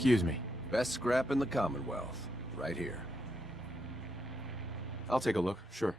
Excuse me. Best scrap in the Commonwealth. Right here. I'll take a look, sure.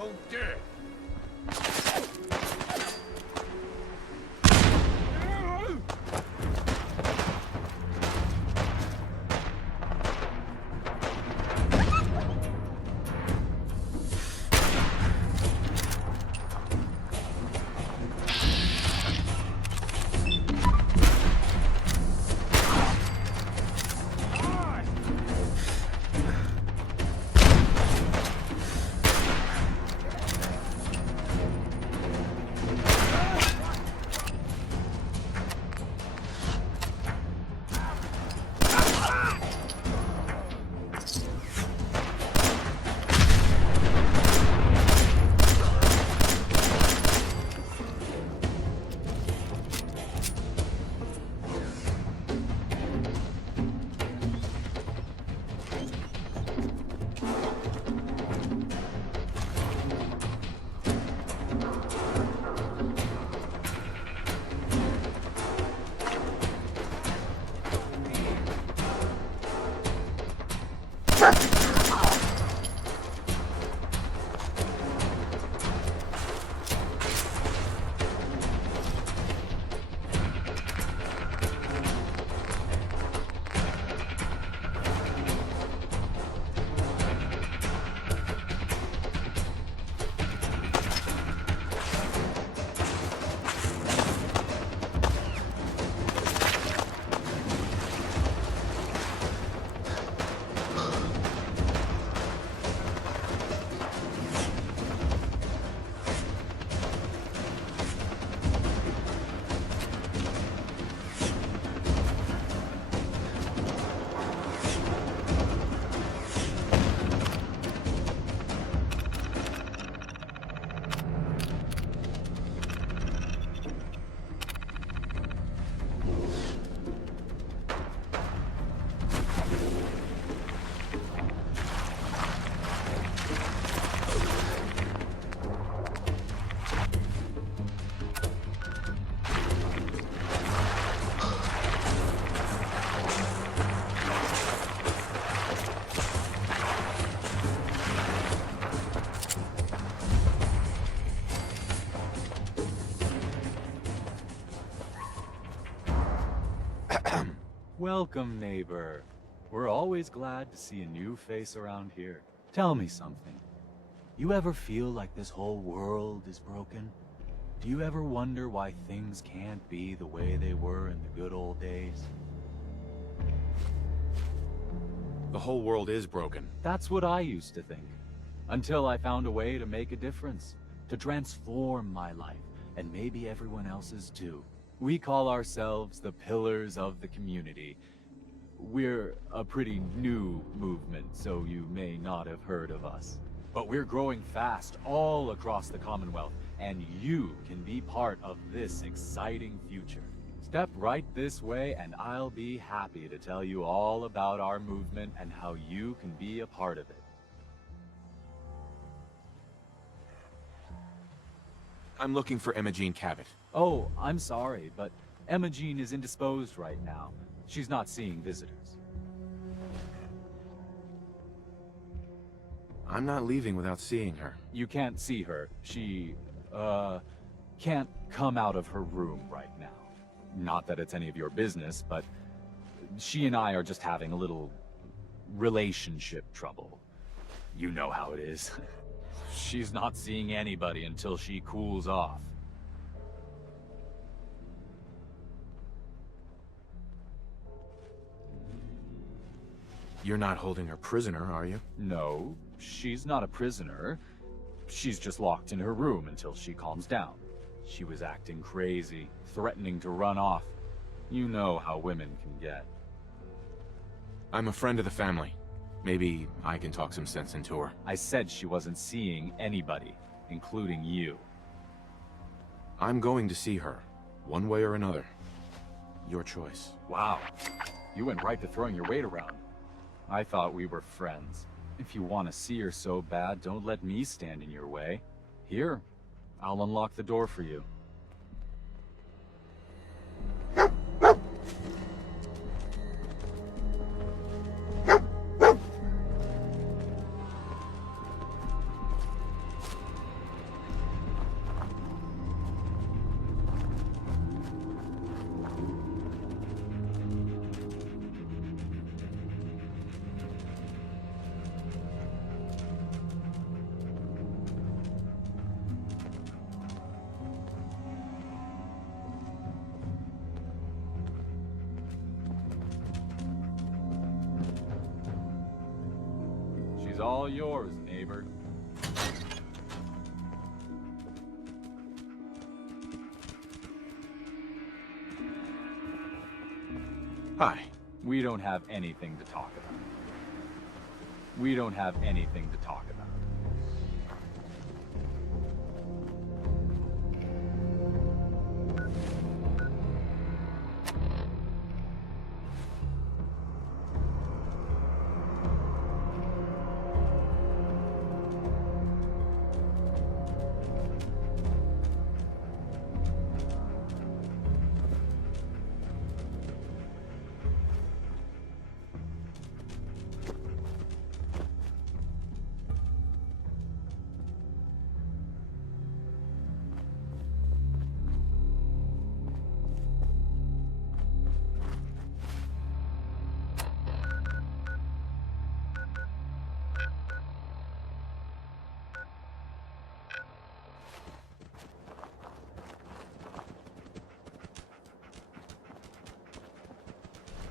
So dead. Welcome, neighbor. We're always glad to see a new face around here. Tell me something. You ever feel like this whole world is broken? Do you ever wonder why things can't be the way they were in the good old days? The whole world is broken. That's what I used to think. Until I found a way to make a difference. To transform my life, and maybe everyone else's too. We call ourselves the Pillars of the Community. We're a pretty new movement, so you may not have heard of us. But we're growing fast all across the Commonwealth, and you can be part of this exciting future. Step right this way, and I'll be happy to tell you all about our movement and how you can be a part of it. I'm looking for Emma Jean Cabot. Oh, I'm sorry, but Emma Jean is indisposed right now. She's not seeing visitors. I'm not leaving without seeing her. You can't see her. She, can't come out of her room right now. Not that it's any of your business, but she and I are just having a little relationship trouble. You know how it is. She's not seeing anybody until she cools off. You're not holding her prisoner, are you? No, she's not a prisoner. She's just locked in her room until she calms down. She was acting crazy, threatening to run off. You know how women can get. I'm a friend of the family. Maybe I can talk some sense into her. I said she wasn't seeing anybody, including you. I'm going to see her, one way or another. Your choice. Wow, you went right to throwing your weight around. I thought we were friends. If you want to see her so bad, don't let me stand in your way. Here, I'll unlock the door for you. is all yours, neighbor. Hi. We don't have anything to talk about. We don't have anything to talk about.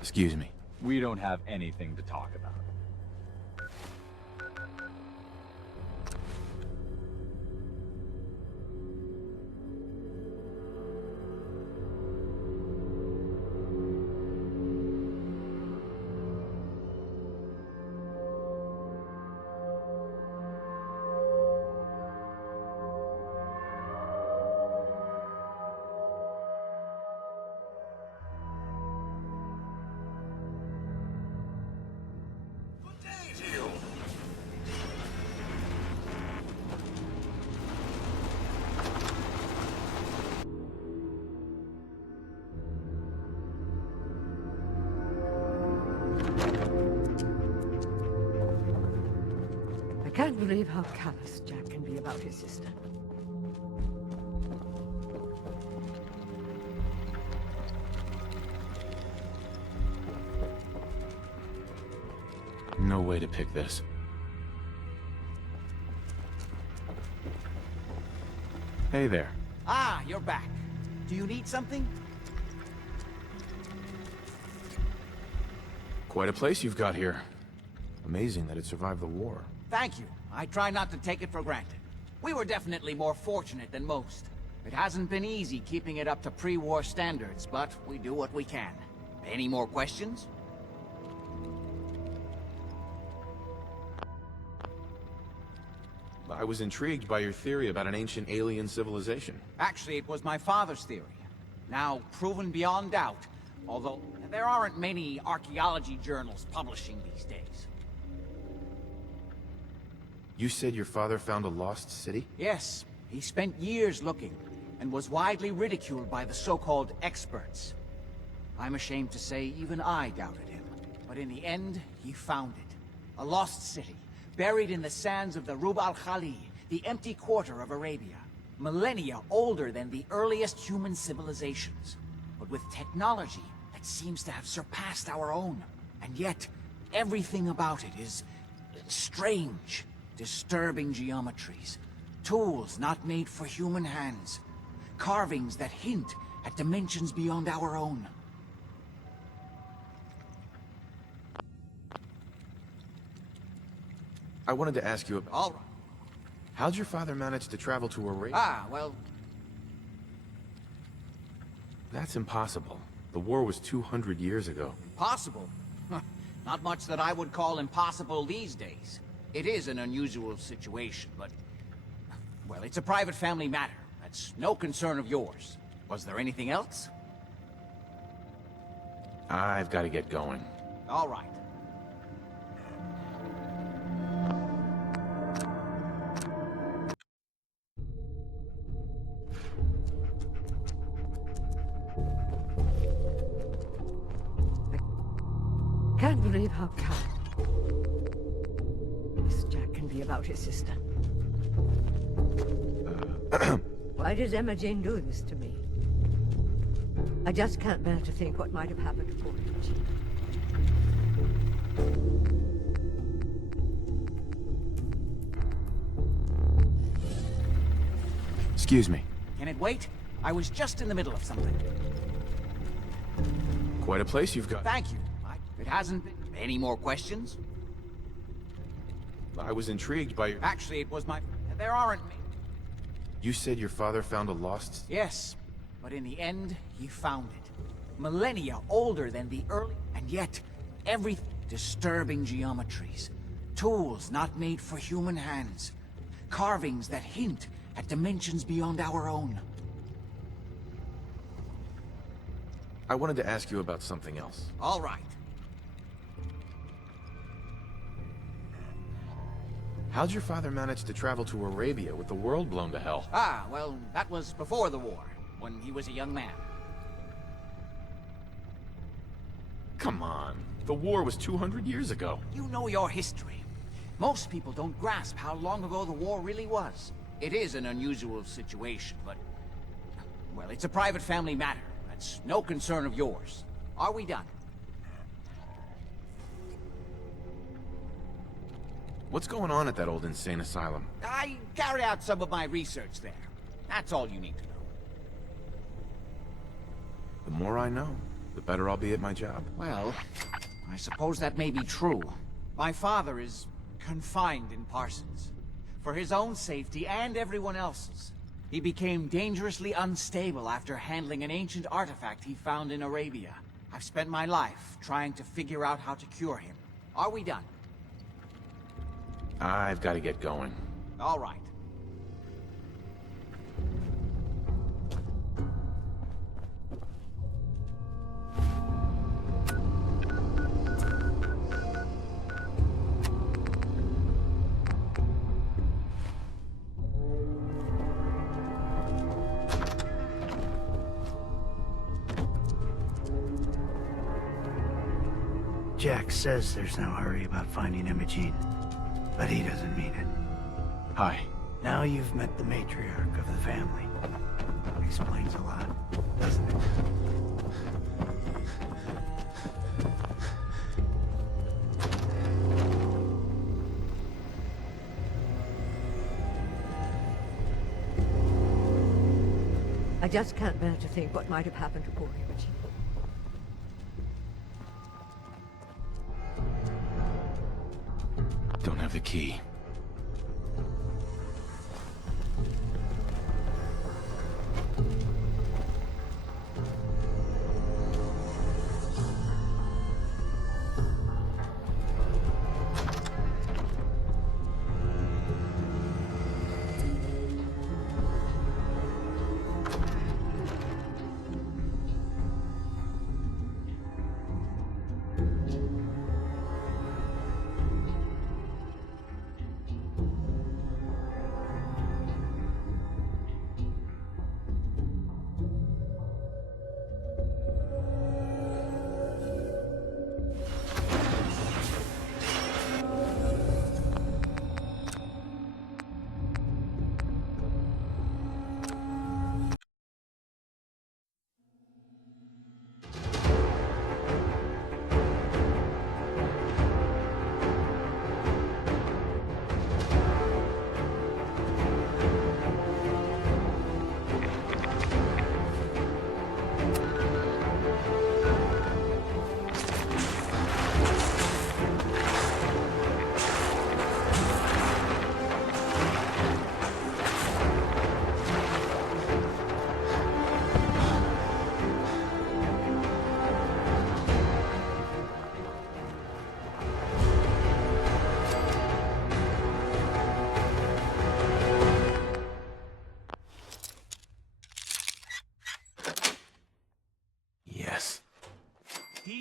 Excuse me. We don't have anything to talk about. I can't believe how callous Jack can be about his sister. No way to pick this. Hey there. Ah, you're back. Do you need something? Quite a place you've got here. Amazing that it survived the war. Thank you. I try not to take it for granted. We were definitely more fortunate than most. It hasn't been easy keeping it up to pre-war standards, but we do what we can. Any more questions? I was intrigued by your theory about an ancient alien civilization. Actually, it was my father's theory. Now proven beyond doubt, although there aren't many archaeology journals publishing these days. You said your father found a lost city? Yes, he spent years looking, and was widely ridiculed by the so-called experts. I'm ashamed to say even I doubted him. But in the end, he found it. A lost city, buried in the sands of the Rub al-Khali, the empty quarter of Arabia. Millennia older than the earliest human civilizations. But with technology that seems to have surpassed our own. And yet, everything about it is strange. Disturbing geometries. Tools not made for human hands. Carvings that hint at dimensions beyond our own. I wanted to ask you about... All right. How'd your father manage to travel to Arabia? Ah, well, That's impossible. The war was 200 years ago. possible. Not much that I would call impossible these days. It is an unusual situation, but... well, it's a private family matter. That's no concern of yours. Was there anything else? I've got to get going. All right. Can't believe how callous Jack can be about his sister. Why did Emma Jane do this to me? I just can't bear to think what might have happened to poor Luigi. Excuse me. Can it wait? I was just in the middle of something. Quite a place you've got. Thank you. It hasn't been... Any more questions? I was intrigued by your... Actually, it was my... There aren't... You said your father found a lost... Yes, but in the end, he found it. Millennia older than the early... And yet, every... Disturbing geometries. Tools not made for human hands. Carvings that hint at dimensions beyond our own. I wanted to ask you about something else. All right. How'd your father manage to travel to Arabia with the world blown to hell? Ah, well, that was before the war, when he was a young man. Come on. The war was 200 years ago. You know your history. Most people don't grasp how long ago the war really was. It is an unusual situation, but... Well, it's a private family matter. That's no concern of yours. Are we done? What's going on at that old insane asylum? I carried out some of my research there. That's all you need to know. The more I know, the better I'll be at my job. Well, I suppose that may be true. My father is confined in Parsons. For his own safety and everyone else's. He became dangerously unstable after handling an ancient artifact he found in Arabia. I've spent my life trying to figure out how to cure him. Are we done? I've got to get going. All right. Jack says there's no hurry about finding Imogene, but he doesn't mean it. Hi. Now you've met the matriarch of the family. Explains a lot, doesn't it? I just can't bear to think what might have happened to poor Imogen. Don't have the key.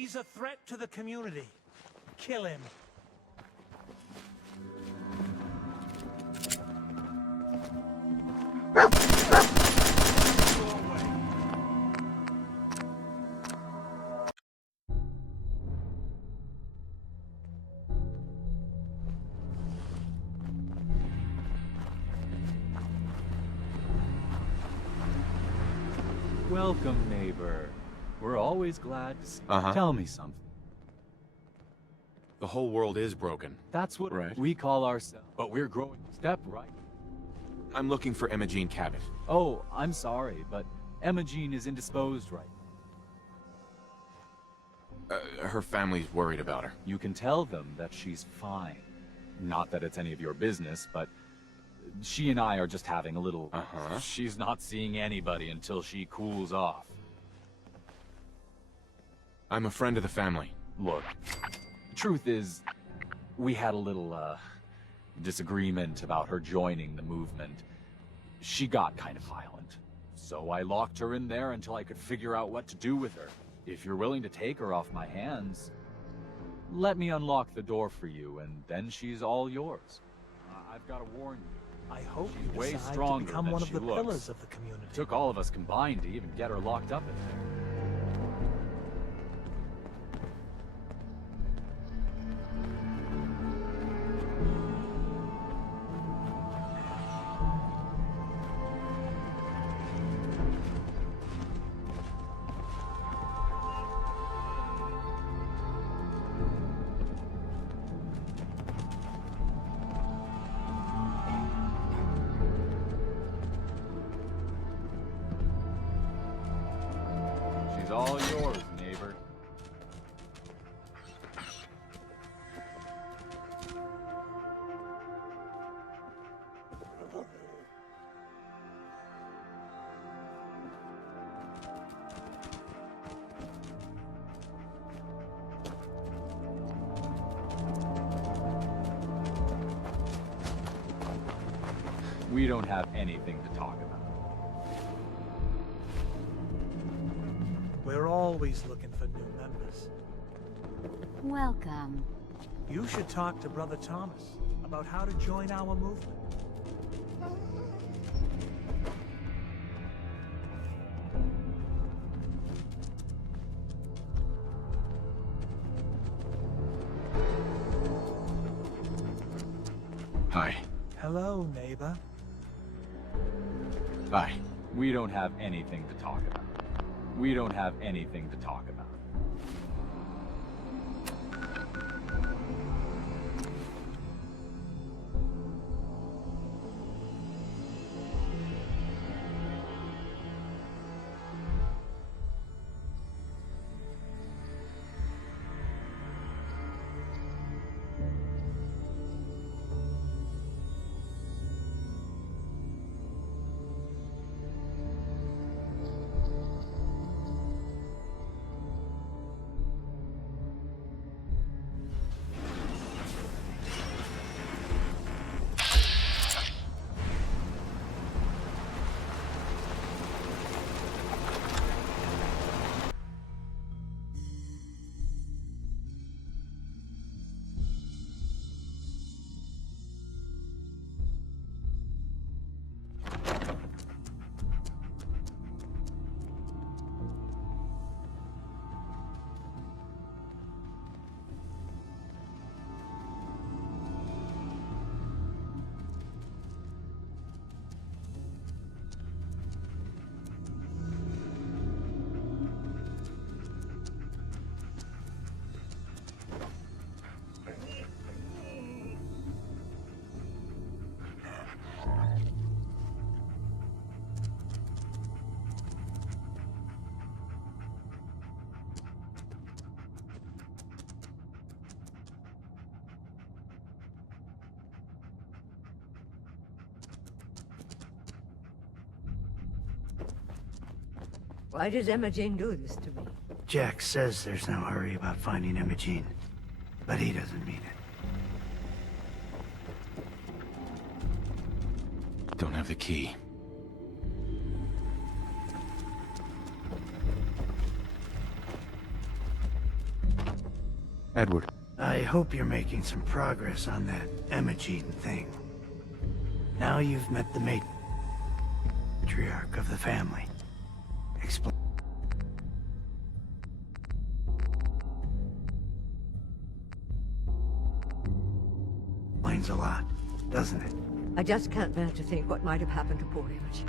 He's a threat to the community. Kill him. Welcome, neighbor. We're always glad to see you. Uh-huh. Tell me something. The whole world is broken. That's what Right. we call ourselves. But we're growing step, right? I'm looking for Imogene Cabot. Oh, I'm sorry, but Imogene is indisposed right now. Her family's worried about her. You can tell them that she's fine. Not that it's any of your business, but she and I are just having a little... Uh-huh. She's not seeing anybody until she cools off. I'm a friend of the family. Look, the truth is, we had a little, disagreement about her joining the movement. She got kind of violent, so I locked her in there until I could figure out what to do with her. If you're willing to take her off my hands, let me unlock the door for you, and then she's all yours. I've got to warn you. I hope She's you way decide to stronger become than one of she the looks. pillars of the community. It took all of us combined to even get her locked up in there. She's all yours, neighbor. We don't have anything to talk about. We're always looking for new members. Welcome. You should talk to Brother Thomas about how to join our movement. Hi. Hello, neighbor. Bye. We don't have anything to talk about. We don't have anything to talk about. Why does Emma Jane do this to me? Jack says there's no hurry about finding Imogene, but he doesn't mean it. Don't have the key. Edward. I hope you're making some progress on that Imogene thing. Now you've met the matriarch of the family. Explains a lot, doesn't it? I just can't bear to think what might have happened to poor Imogen.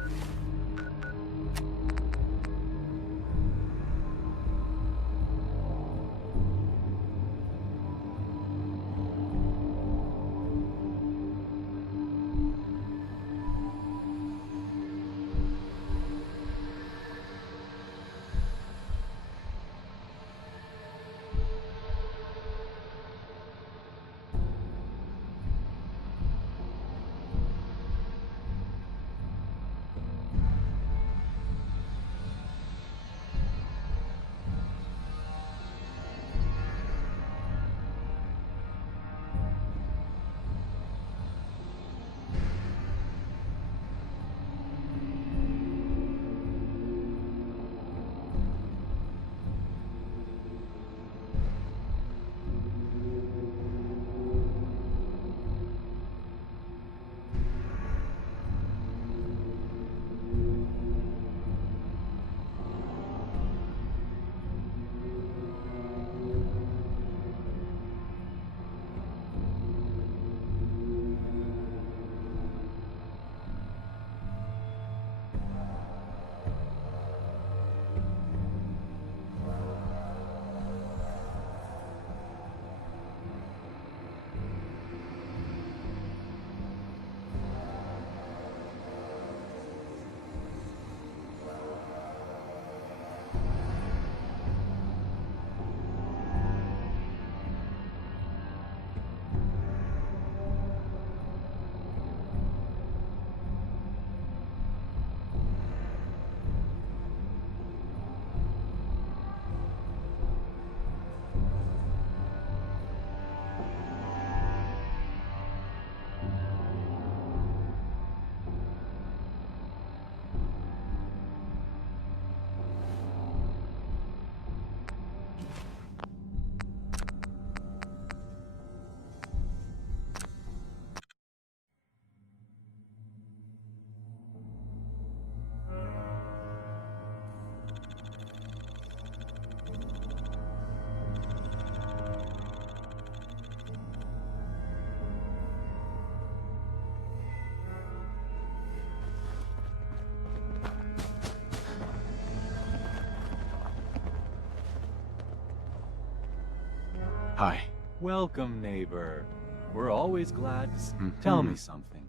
Hi. Welcome, neighbor. We're always glad to tell me something.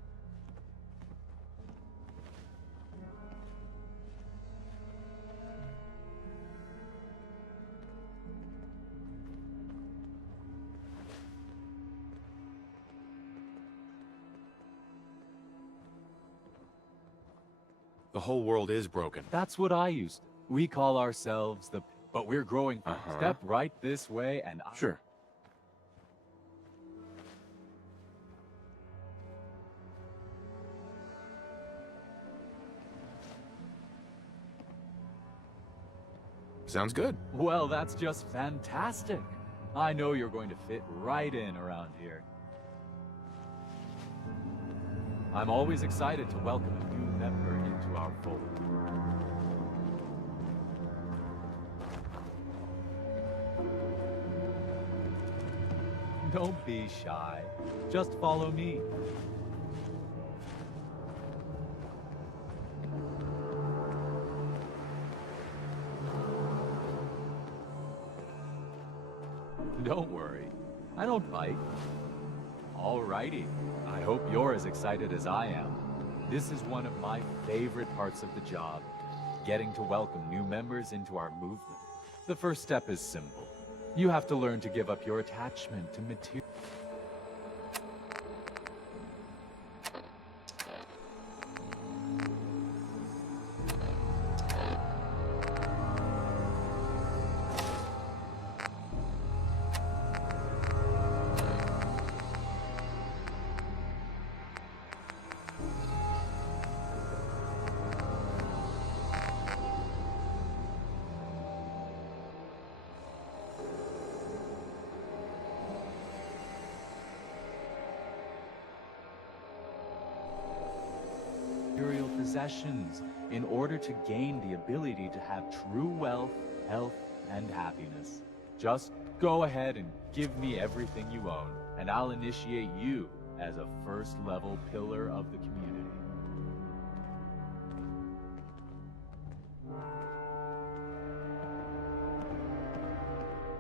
The whole world is broken. That's what I used to. We call ourselves the... But we're growing. Step right this way and... Sure. Sounds good. Well, that's just fantastic. I know you're going to fit right in around here. I'm always excited to welcome a new member into our fold. Don't be shy. Just follow me. Don't worry. I don't bite. Alrighty. I hope you're as excited as I am. This is one of my favorite parts of the job, getting to welcome new members into our movement. The first step is simple. You have to learn to give up your attachment to material. Possessions in order to gain the ability to have true wealth, health, and happiness. Just go ahead and give me everything you own, and I'll initiate you as a first-level pillar of the community.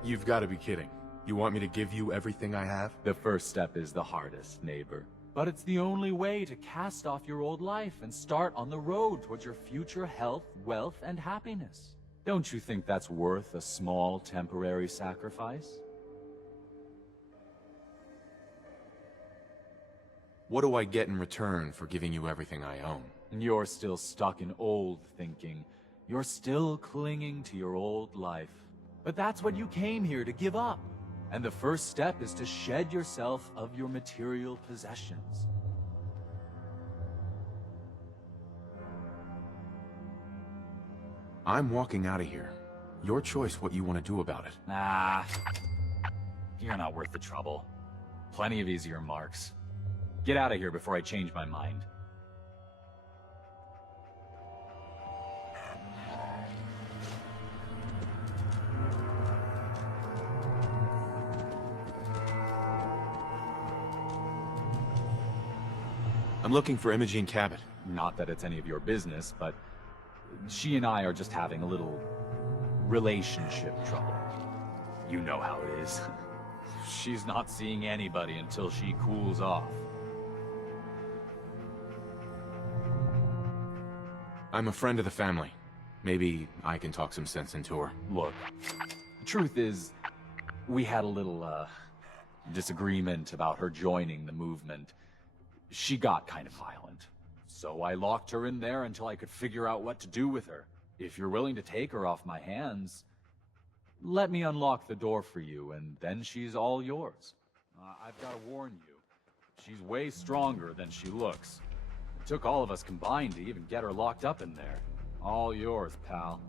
You've got to be kidding. You want me to give you everything I have? The first step is the hardest, neighbor. But it's the only way to cast off your old life and start on the road towards your future health, wealth, and happiness. Don't you think that's worth a small, temporary sacrifice? What do I get in return for giving you everything I own? You're still stuck in old thinking. You're still clinging to your old life. But that's what you came here to give up. And the first step is to shed yourself of your material possessions. I'm walking out of here. Your choice what you want to do about it. Nah, you're not worth the trouble. Plenty of easier marks. Get out of here before I change my mind. I'm looking for Imogene Cabot. Not that it's any of your business, but she and I are just having a little relationship trouble. You know how it is. She's not seeing anybody until she cools off. I'm a friend of the family. Maybe I can talk some sense into her. Look, the truth is, we had a little, disagreement about her joining the movement. She got kind of violent. So I locked her in there until I could figure out what to do with her. If you're willing to take her off my hands, let me unlock the door for you, and then she's all yours. I've got to warn you, she's way stronger than she looks. It took all of us combined to even get her locked up in there. All yours, pal.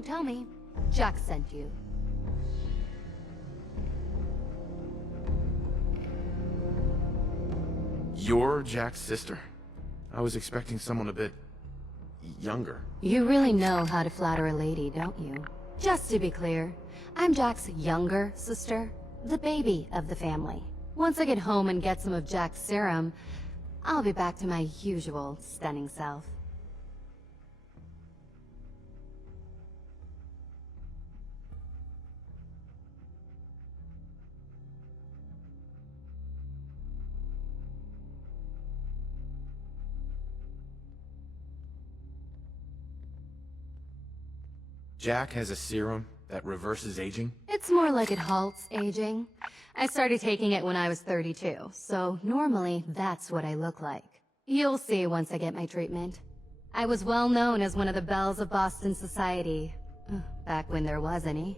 Don't tell me. Jack sent you. You're Jack's sister? I was expecting someone a bit... younger. You really know how to flatter a lady, don't you? Just to be clear, I'm Jack's younger sister, the baby of the family. Once I get home and get some of Jack's serum, I'll be back to my usual stunning self. Jack has a serum that reverses aging? It's more like it halts aging. I started taking it when I was 32, so normally that's what I look like. You'll see once I get my treatment. I was well known as one of the belles of Boston society, back when there was any.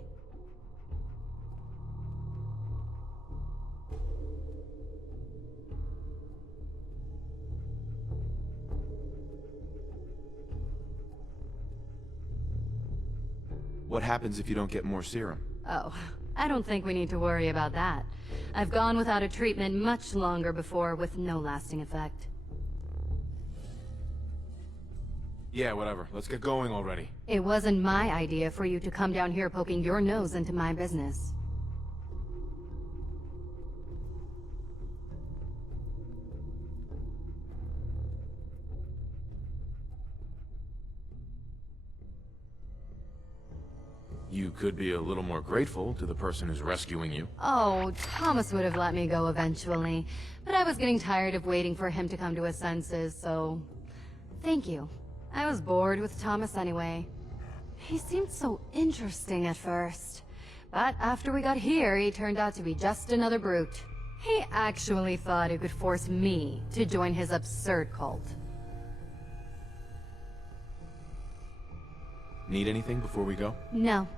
What happens if you don't get more serum? Oh, I don't think we need to worry about that. I've gone without a treatment much longer before with no lasting effect. Yeah, whatever. Let's get going already. It wasn't my idea for you to come down here poking your nose into my business. You could be a little more grateful to the person who's rescuing you. Oh, Thomas would have let me go eventually, but I was getting tired of waiting for him to come to his senses, so... Thank you. I was bored with Thomas anyway. He seemed so interesting at first, but after we got here, he turned out to be just another brute. He actually thought he could force me to join his absurd cult. Need anything before we go? No.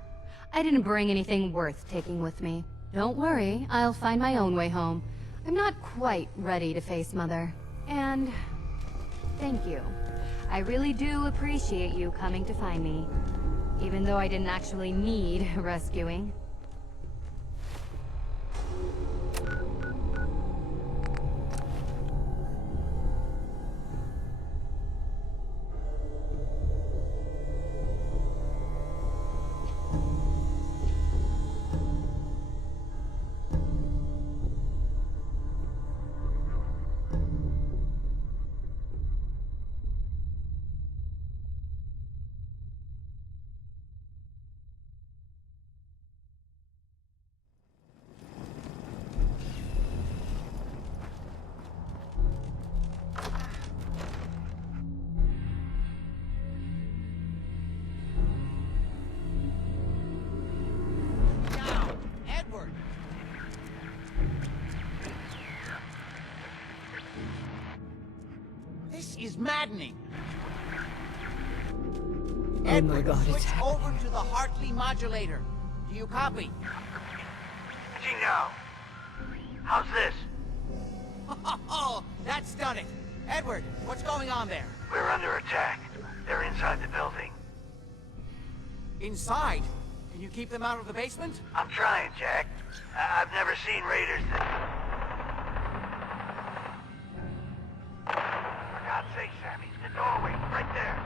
I didn't bring anything worth taking with me. Don't worry, I'll find my own way home. I'm not quite ready to face Mother. And... thank you. I really do appreciate you coming to find me. Even though I didn't actually need rescuing. Is maddening. Oh Edward, my God, it's switch happening. over to the Hartley modulator. Do you copy? Gino, how's this? Oh, that's done it. Edward, what's going on there? We're under attack. They're inside the building. Inside? Can you keep them out of the basement? I'm trying, Jack. I've never seen raiders that... For God's sake, Sammy, the doorway, right there.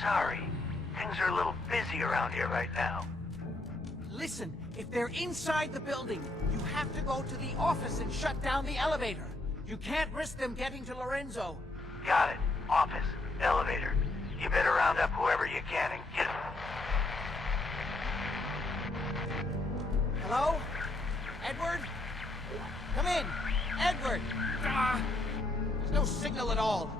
Sorry, things are a little busy around here right now. Listen, if they're inside the building, you have to go to the office and shut down the elevator. You can't risk them getting to Lorenzo. Got it. Office, elevator. You better round up whoever you can and get... Hello? Edward? Come in! Edward! There's no signal at all.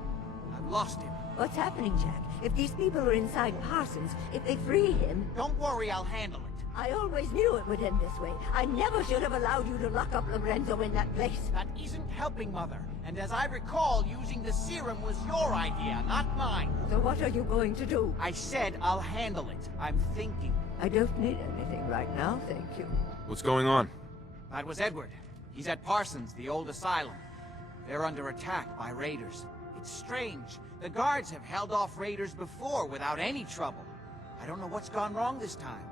I've lost him. What's happening, Jack? If these people are inside Parsons, if they free him... Don't worry, I'll handle it. I always knew it would end this way. I never should have allowed you to lock up Lorenzo in that place. That isn't helping, Mother. And as I recall, using the serum was your idea, not mine. So what are you going to do? I said I'll handle it. I'm thinking. I don't need anything right now, thank you. What's going on? That was Edward. He's at Parsons, the old asylum. They're under attack by raiders. It's strange. The guards have held off raiders before without any trouble. I don't know what's gone wrong this time.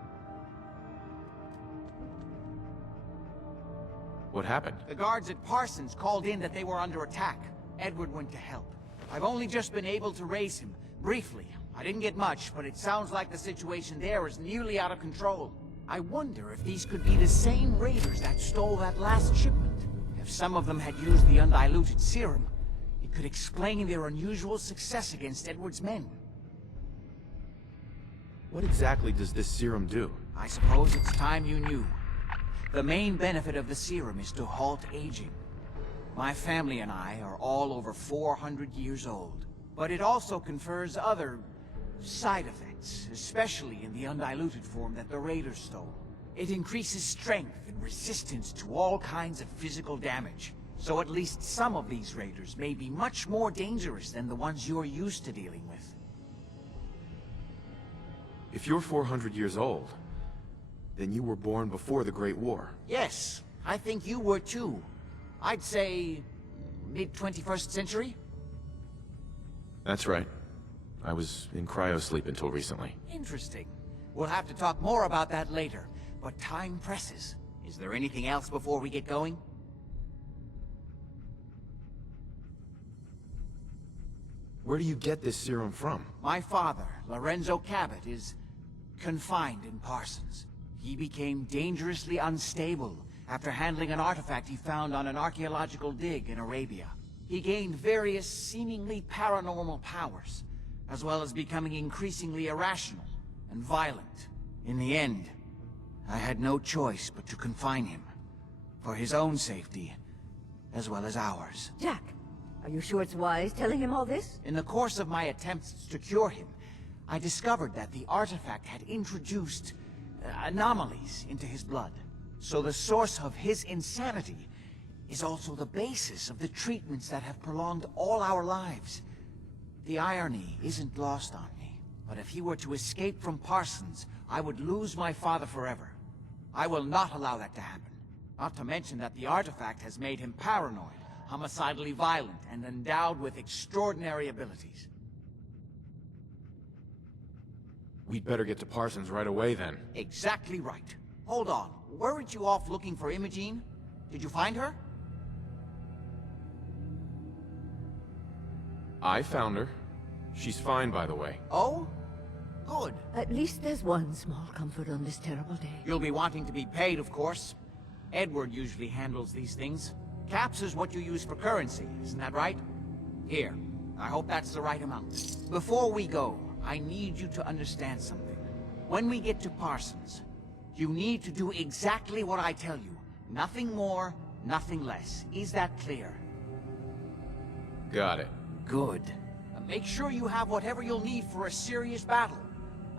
What happened? The guards at Parsons called in that they were under attack. Edward went to help. I've only just been able to raise him, briefly. I didn't get much, but it sounds like the situation there is nearly out of control. I wonder if these could be the same raiders that stole that last shipment. If some of them had used the undiluted serum, it could explain their unusual success against Edward's men. What exactly does this serum do? I suppose it's time you knew. The main benefit of the serum is to halt aging. My family and I are all over 400 years old. But it also confers other side effects, especially in the undiluted form that the raiders stole. It increases strength and resistance to all kinds of physical damage. So at least some of these raiders may be much more dangerous than the ones you're used to dealing with. If you're 400 years old, then you were born before the Great War. Yes, I think you were too. I'd say mid-21st century? That's right. I was in cryosleep until recently. Interesting. We'll have to talk more about that later, but time presses. Is there anything else before we get going? Where do you get this serum from? My father, Lorenzo Cabot, is confined in Parsons. He became dangerously unstable after handling an artifact he found on an archaeological dig in Arabia. He gained various seemingly paranormal powers, as well as becoming increasingly irrational and violent. In the end, I had no choice but to confine him, for his own safety, as well as ours. Jack, are you sure it's wise telling him all this? In the course of my attempts to cure him, I discovered that the artifact had introduced anomalies into his blood. So the source of his insanity is also the basis of the treatments that have prolonged all our lives. The irony isn't lost on me, but if he were to escape from Parsons, I would lose my father forever. I will not allow that to happen. Not to mention that the artifact has made him paranoid, homicidally violent, and endowed with extraordinary abilities. We'd better get to Parsons right away then. Exactly right. Hold on, weren't you off looking for Imogene? Did you find her? I found her. She's fine, by the way. Oh? Good. At least there's one small comfort on this terrible day. You'll be wanting to be paid, of course. Edward usually handles these things. Caps is what you use for currency, isn't that right? Here, I hope that's the right amount. Before we go, I need you to understand something. When we get to Parsons, you need to do exactly what I tell you. Nothing more, nothing less. Is that clear? Got it. Good. Make sure you have whatever you'll need for a serious battle.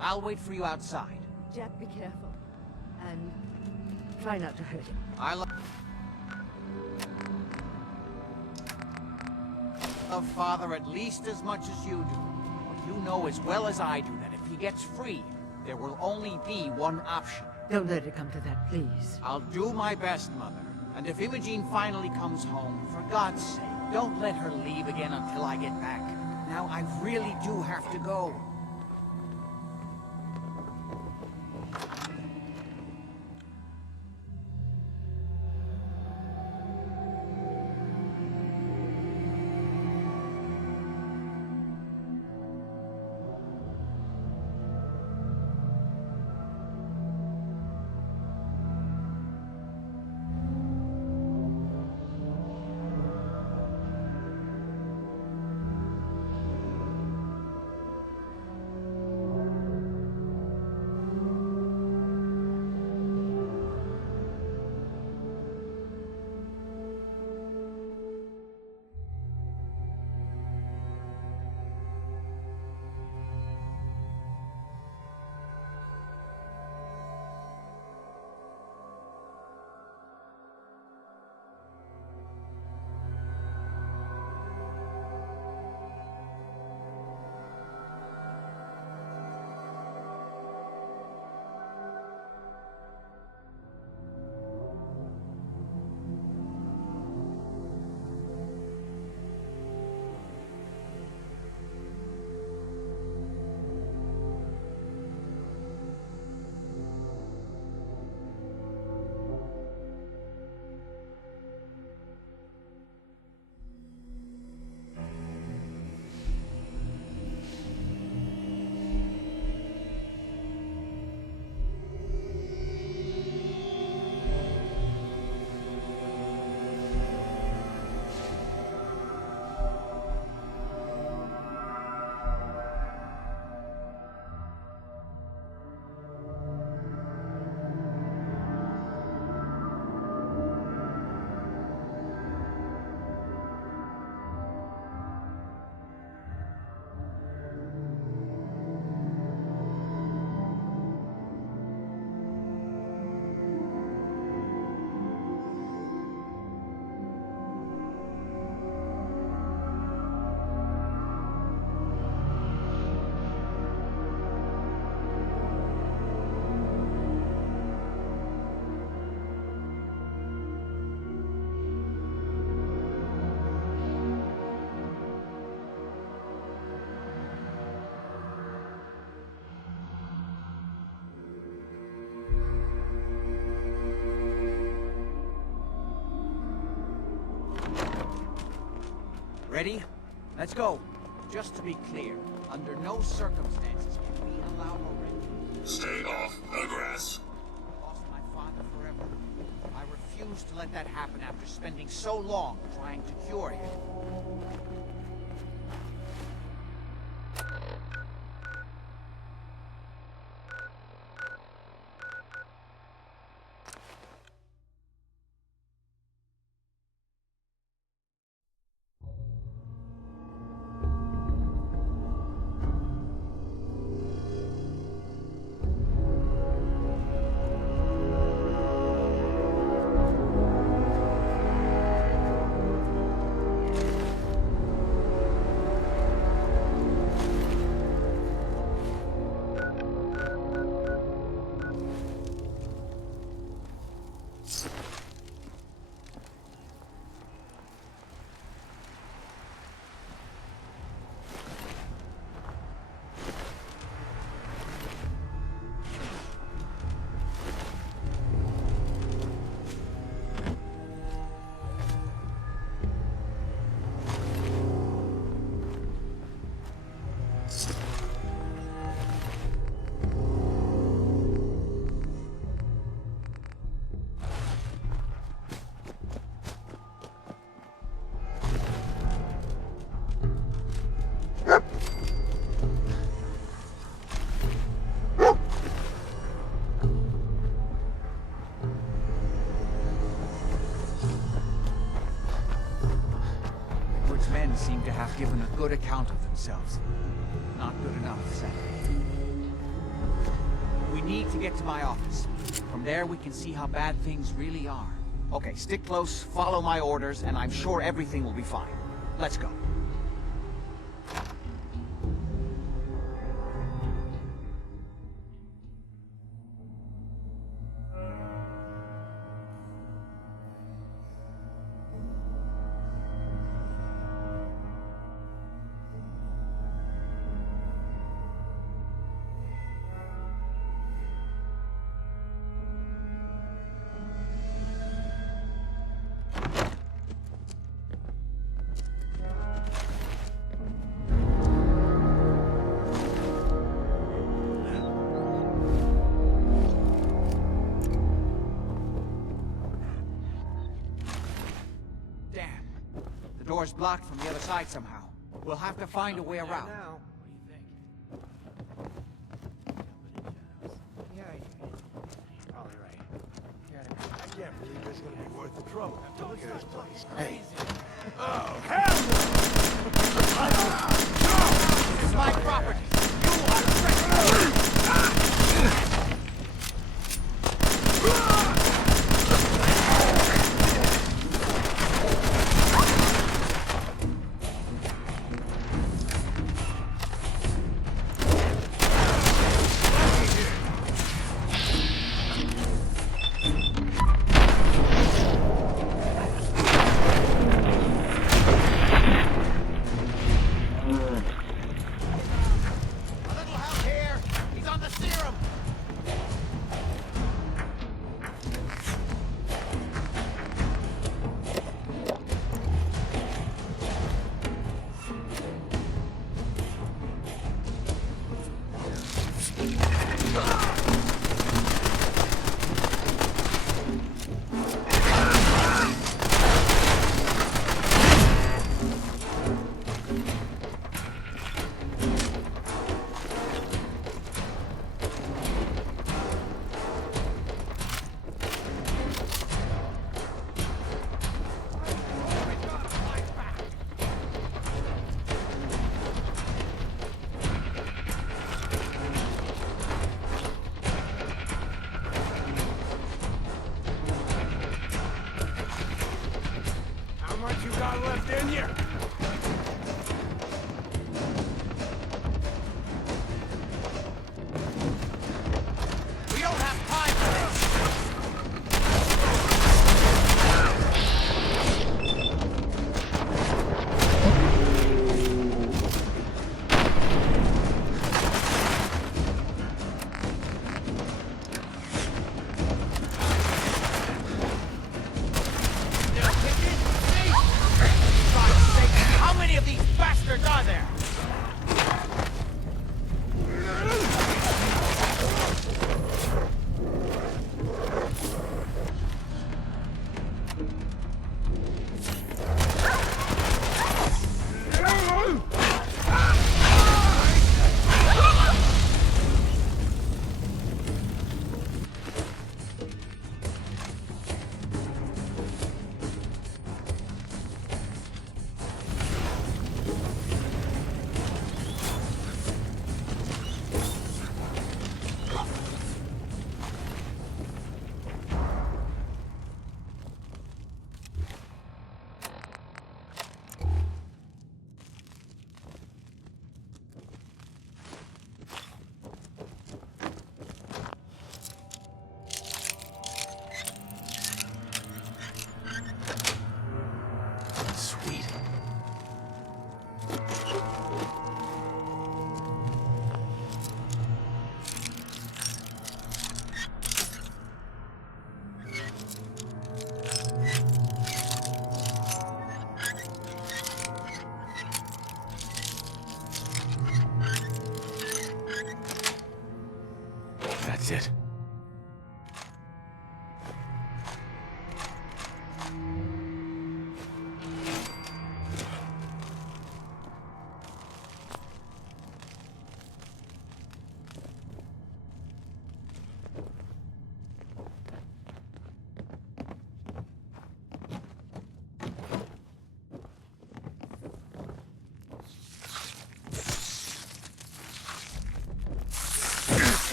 I'll wait for you outside. Jack, be careful. And try not to hurt him. I love Father at least as much as you do. But you know as well as I do that if he gets free, there will only be one option. Don't let it come to that, please. I'll do my best, Mother. And if Imogene finally comes home, for God's sake, don't let her leave again until I get back. Now, I really do have to go. Ready? Let's go. Just to be clear, under no circumstances can we allow Lorenzo. Stay off the grass. I lost my father forever. I refuse to let that happen after spending so long trying to cure him. Men seem to have given a good account of themselves. Not good enough, sadly. We need to get to my office. From there we can see how bad things really are. Okay, stick close, follow my orders, and I'm sure everything will be fine. Let's go. Door's blocked from the other side somehow. We'll have to find a way around. Yeah, probably right. I can't believe it's gonna be worth the trouble. Look at this place. Hey. Oh, hell! It's my property. You are the threat. That's it.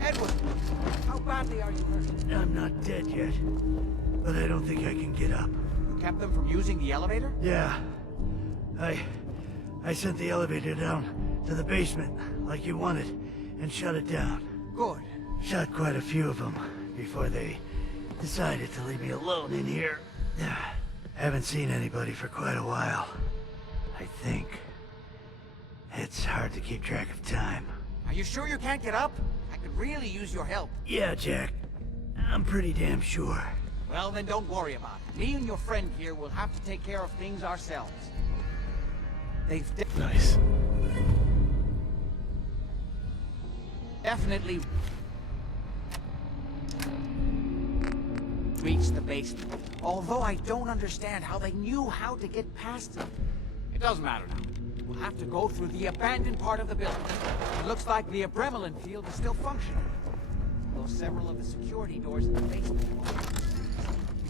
Edward, how badly are you hurt? I'm not dead yet, but I don't think I can get up. You kept them from using the elevator? Yeah. I sent the elevator down to the basement, like you wanted, and shut it down. Good. Shot quite a few of them before they decided to leave me alone in here. Haven't seen anybody for quite a while. I think. It's hard to keep track of time. Are you sure you can't get up? I could really use your help. Yeah, Jack. I'm pretty damn sure. Well, then don't worry about it. Me and your friend here will have to take care of things ourselves. They've Nice. definitely reached the basement. Although I don't understand how they knew how to get past it. It doesn't matter now. We'll have to go through the abandoned part of the building. It looks like the Abremlin field is still functioning. Though several of the security doors in the basement won't.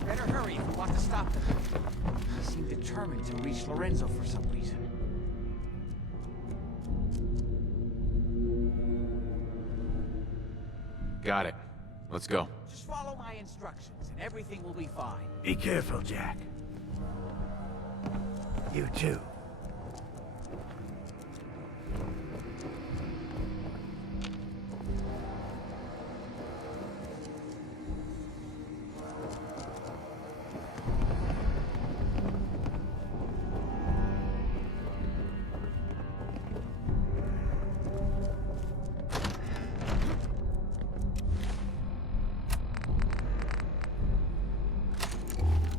You better hurry if you want to stop them. They seem determined to reach Lorenzo for some reason. Got it. Let's go. Just follow my instructions and everything will be fine. Be careful, Jack. You too.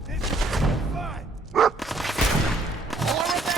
This is fine. More of them!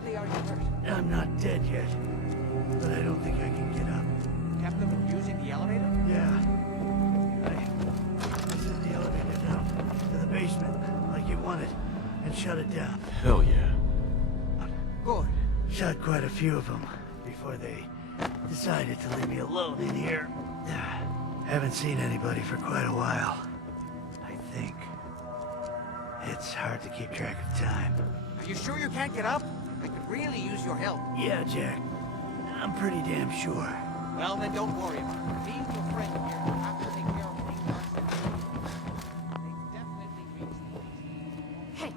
badly are you hurt? I'm not dead yet, but I don't think I can get up. Kept them from using the elevator? Yeah. I sent the elevator down to the basement, like you wanted, and shut it down. Hell yeah. Good. Shot quite a few of them before they decided to leave me alone in here. Haven't seen anybody for quite a while. I think. It's hard to keep track of time. Are you sure you can't get up? I could really use your help. Yeah, Jack. I'm pretty damn sure. Well, then don't worry about it. Me and your friend here will have to take care of things ourselves. They've definitely reached... Hey,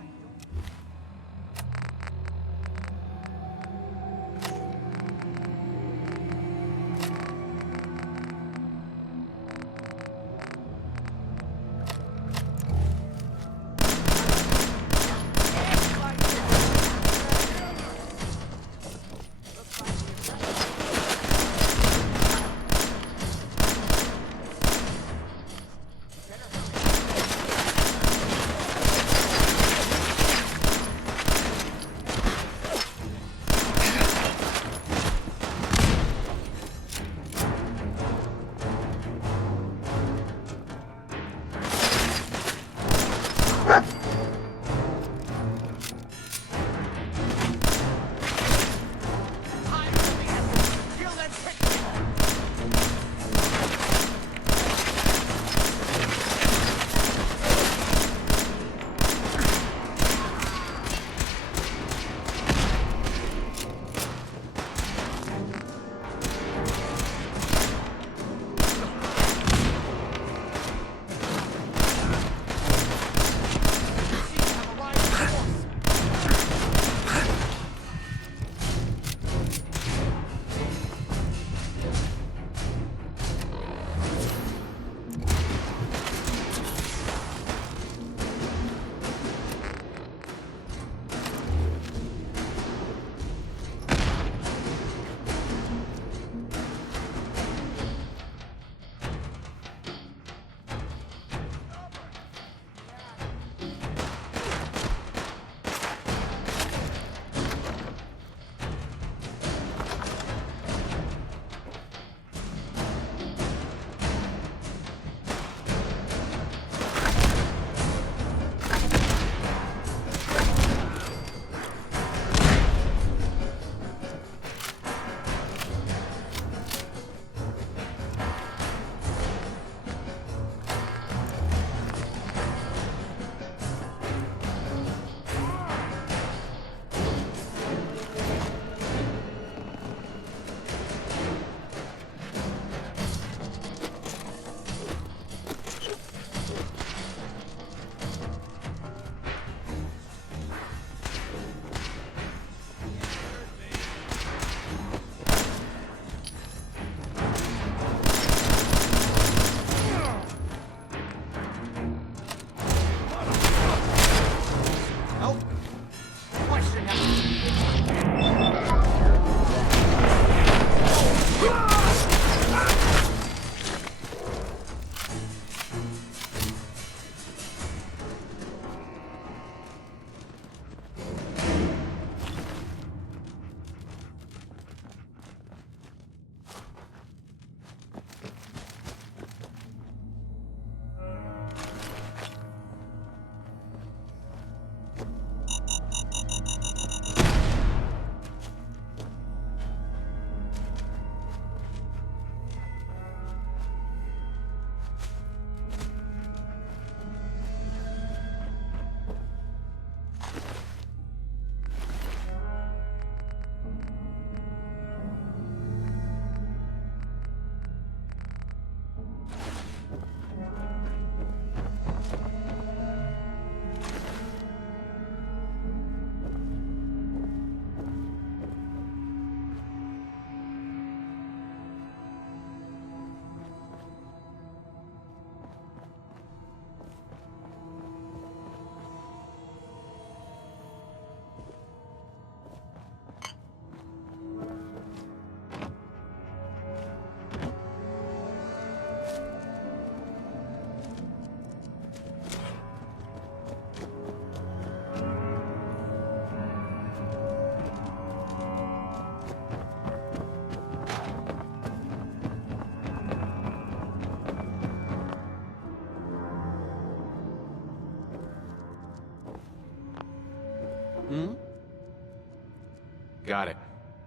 Got it.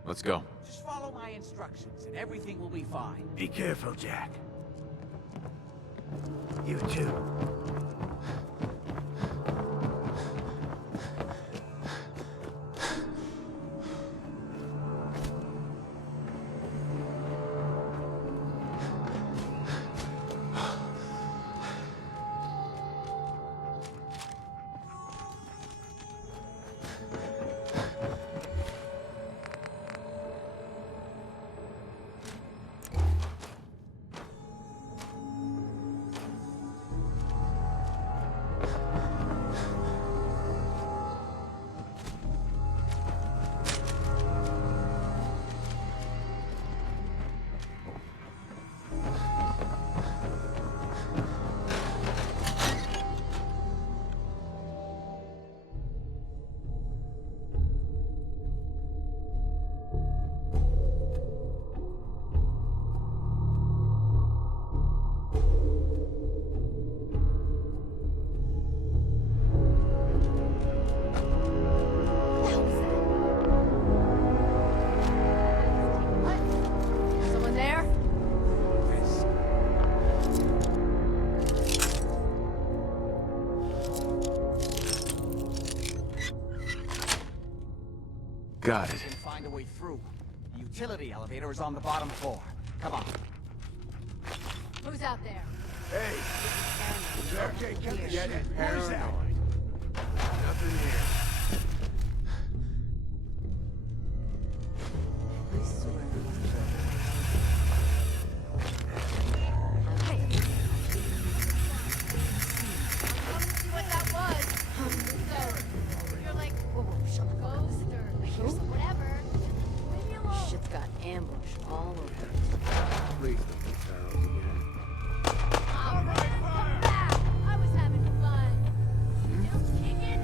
Let's go. Just follow my instructions and everything will be fine. Be careful, Jack. You too. Someone there? Got We it. can find a way through. The utility elevator is on the bottom floor. Come on. Who's out there? Hey! Okay, get the shit. Where's that? Paranoid. Nothing here. See what that was. So, you're like a ghost or whatever. Leave me alone. Shit's got ambush all over it. Please don't be found again. All right, come back. I was having fun. Still kicking?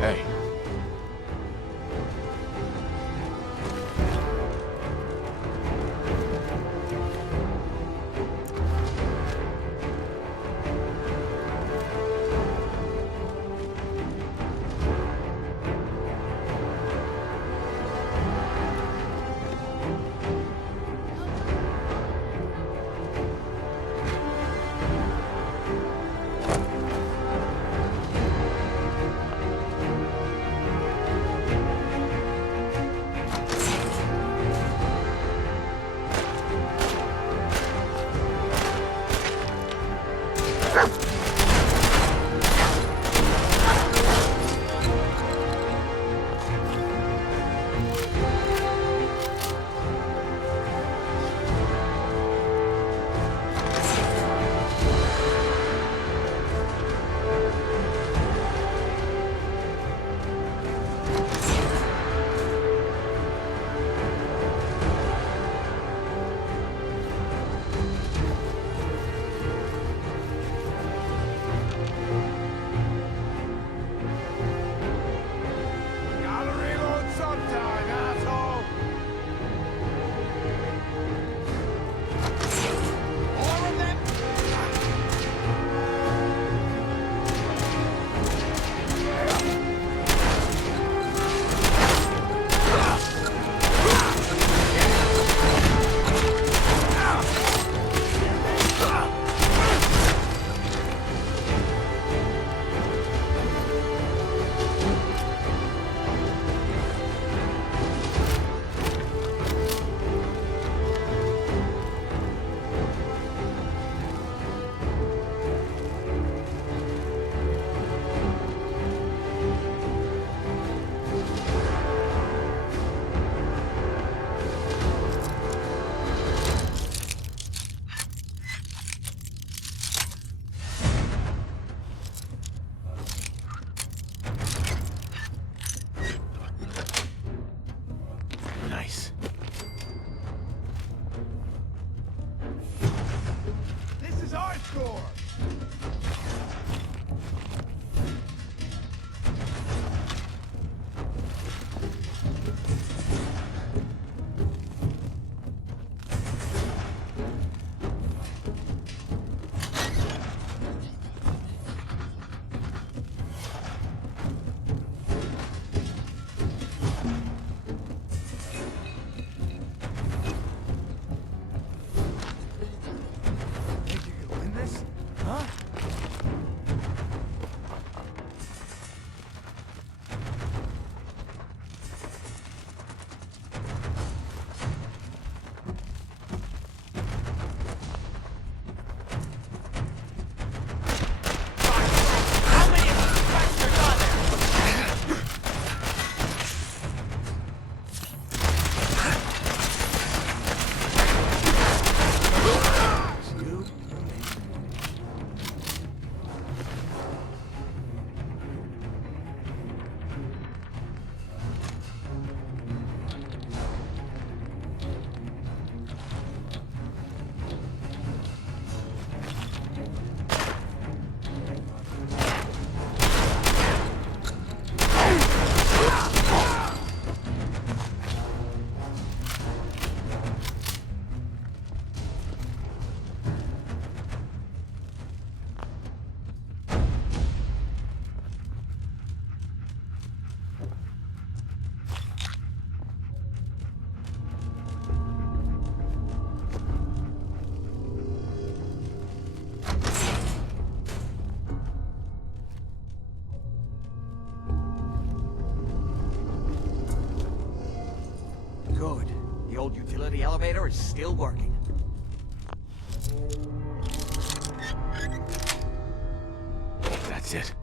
Hey. door! Think you can win this? Huh? How many of these bastards are there? You? Good. The old utility elevator is still working. That's it.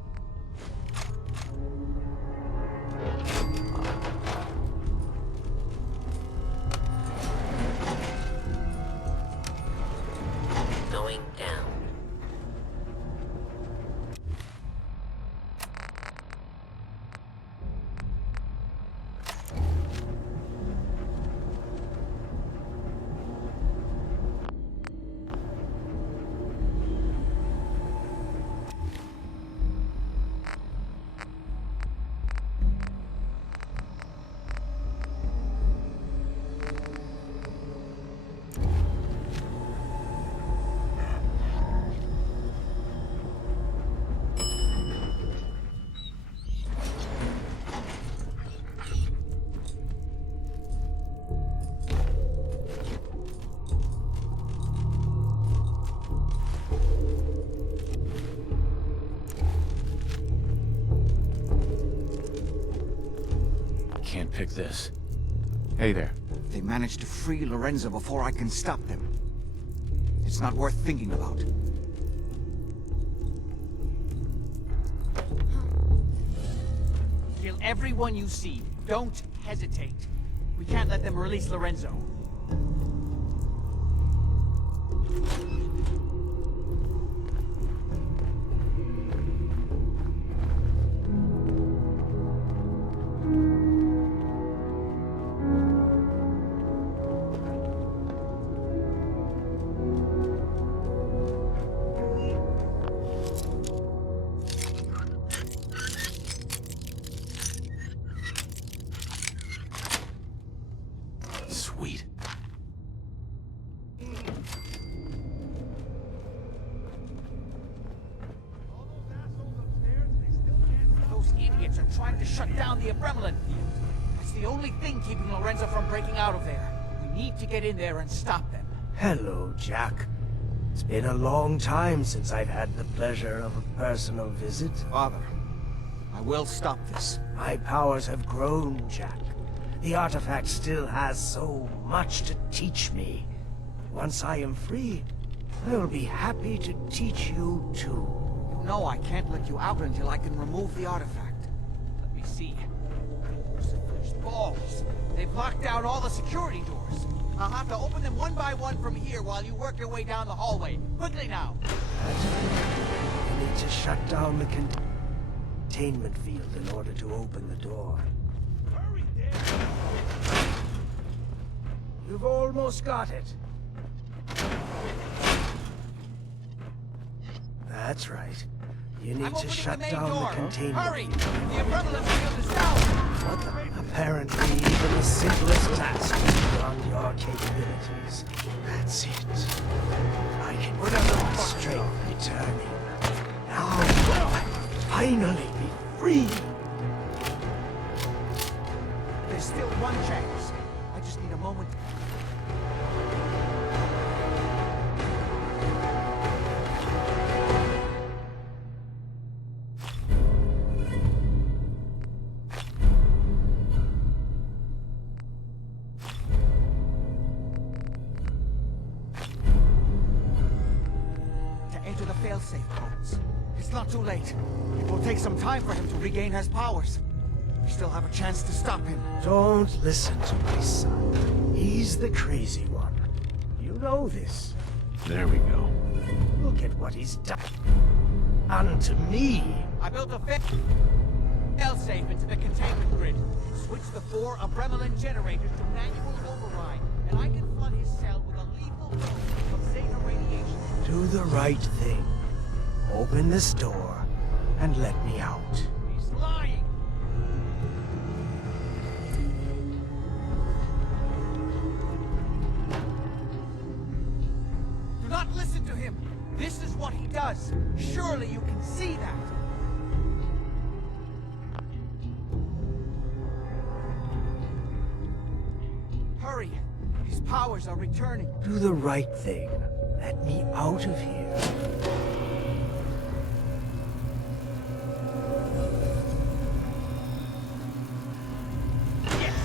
Going down. Can't pick this. Hey there. They managed to free Lorenzo before I can stop them. It's not worth thinking about. Kill everyone you see. Don't hesitate. We can't let them release Lorenzo. Sweet. Those idiots are trying to shut down the Abremlin field. That's the only thing keeping Lorenzo from breaking out of there. We need to get in there and stop them. Hello, Jack. It's been a long time since I've had the pleasure of a personal visit. Father, I will stop this. My powers have grown, Jack. The artifact still has so much to teach me. Once I am free, I will be happy to teach you too. You know I can't let you out until I can remove the artifact. Let me see. Those balls. They've locked down all the security doors. I'll have to open them one by one from here while you work your way down the hallway. Quickly now. I need to shut down the containment field in order to open the door. Hurry, Dan! You've almost got it. That's right. You need I'm to opening shut the main down door. the containment. Hurry! The umbrella field is down! What the? Apparently, even the simplest task is beyond your capabilities. That's it. I can feel my strength returning. Now I will finally be free. There's still one chance. I just need a moment. To enter the failsafe codes. It's not too late. It will take some time for him to regain his powers. We still have a chance to stop him. Don't listen to my son. He's the crazy one. You know this. There we go. Look at what he's done to me. I built a failsafe into the containment grid. Switch the 4 Abremelin generators to manual override, and I can flood his cell with a lethal dose of Zeta radiation. Do the right thing. Open this door and let me out. He's lying! Do not listen to him! This is what he does! Surely you can see that! Hurry! His powers are returning. Do the right thing. Let me out of here. Yes!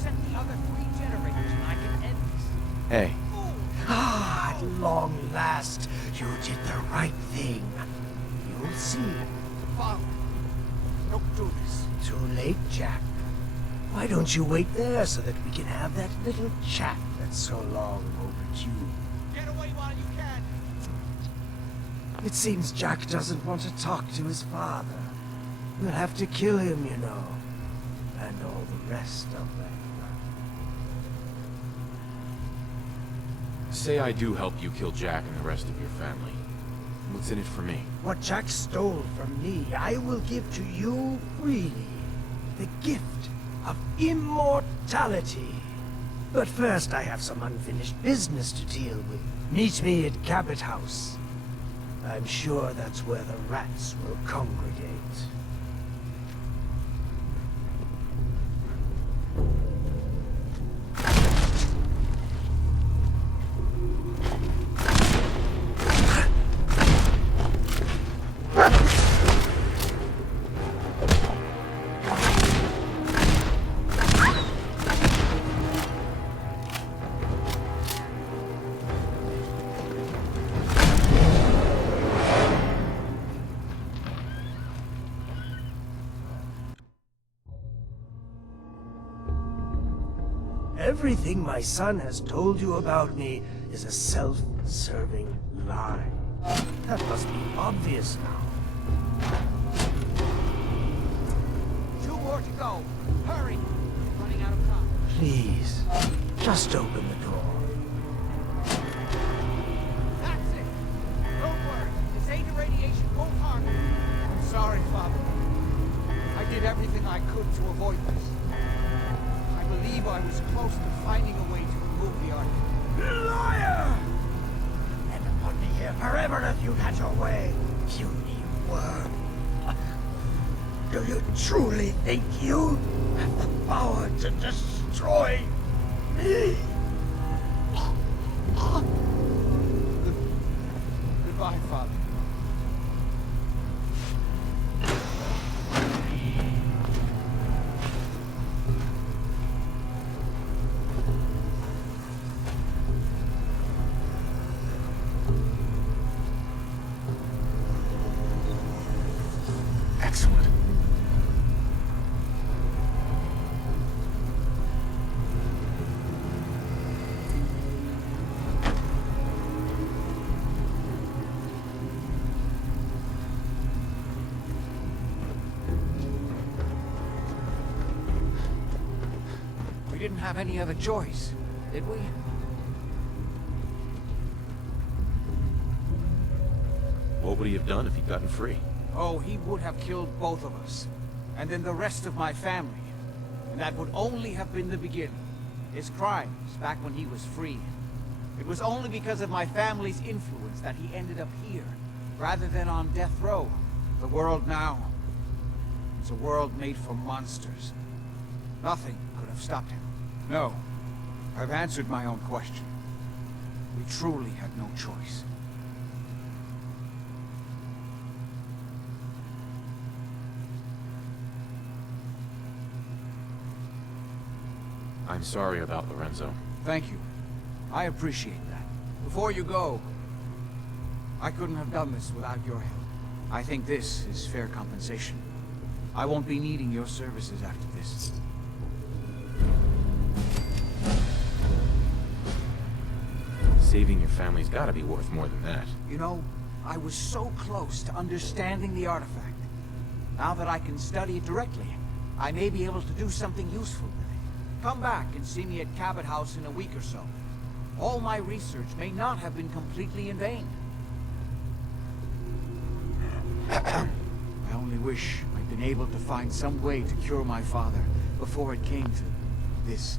Set the other 3 generators and I can end this. Hey, Ah, at long last, you did the right thing. You'll see. Father, don't do this. Too late, Jack. Why don't you wait there so that we can have that little chat that's so long overdue? Get away while you can! It seems Jack doesn't want to talk to his father. We'll have to kill him, you know. And all the rest of them. say I do help you kill Jack and the rest of your family. What's in it for me? What Jack stole from me, I will give to you freely. The gift of immortality. But first I have some unfinished business to deal with. Meet me at Cabot House. I'm sure that's where the rats will congregate. Everything my son has told you about me is a self-serving lie. That must be obvious now. 2 more to go. Hurry! Running out of time. Please, just open the door. That's it! Don't worry. The Zeta radiation won't harm you. I'm sorry, Father. I did everything I could to avoid this. I believe I was close to finding a way to remove the arc. Liar! Never put me here forever if you had your way, puny worm. Do you truly think you have the power to destroy me? Goodbye, Father. Excellent. We didn't have any other choice, did we? What would he have done if he'd gotten free? Oh, he would have killed both of us. And then the rest of my family. And that would only have been the beginning. His crimes, back when he was free. It was only because of my family's influence that he ended up here, rather than on death row. The world now, it's a world made for monsters. Nothing could have stopped him. No, I've answered my own question. We truly had no choice. I'm sorry about Lorenzo. Thank you. I appreciate that. Before you go, I couldn't have done this without your help. I think this is fair compensation. I won't be needing your services after this. Saving your family's gotta be worth more than that. You know, I was so close to understanding the artifact. Now that I can study it directly, I may be able to do something useful with it. Come back and see me at Cabot House in a week or so. All my research may not have been completely in vain. I only wish I'd been able to find some way to cure my father before it came to this.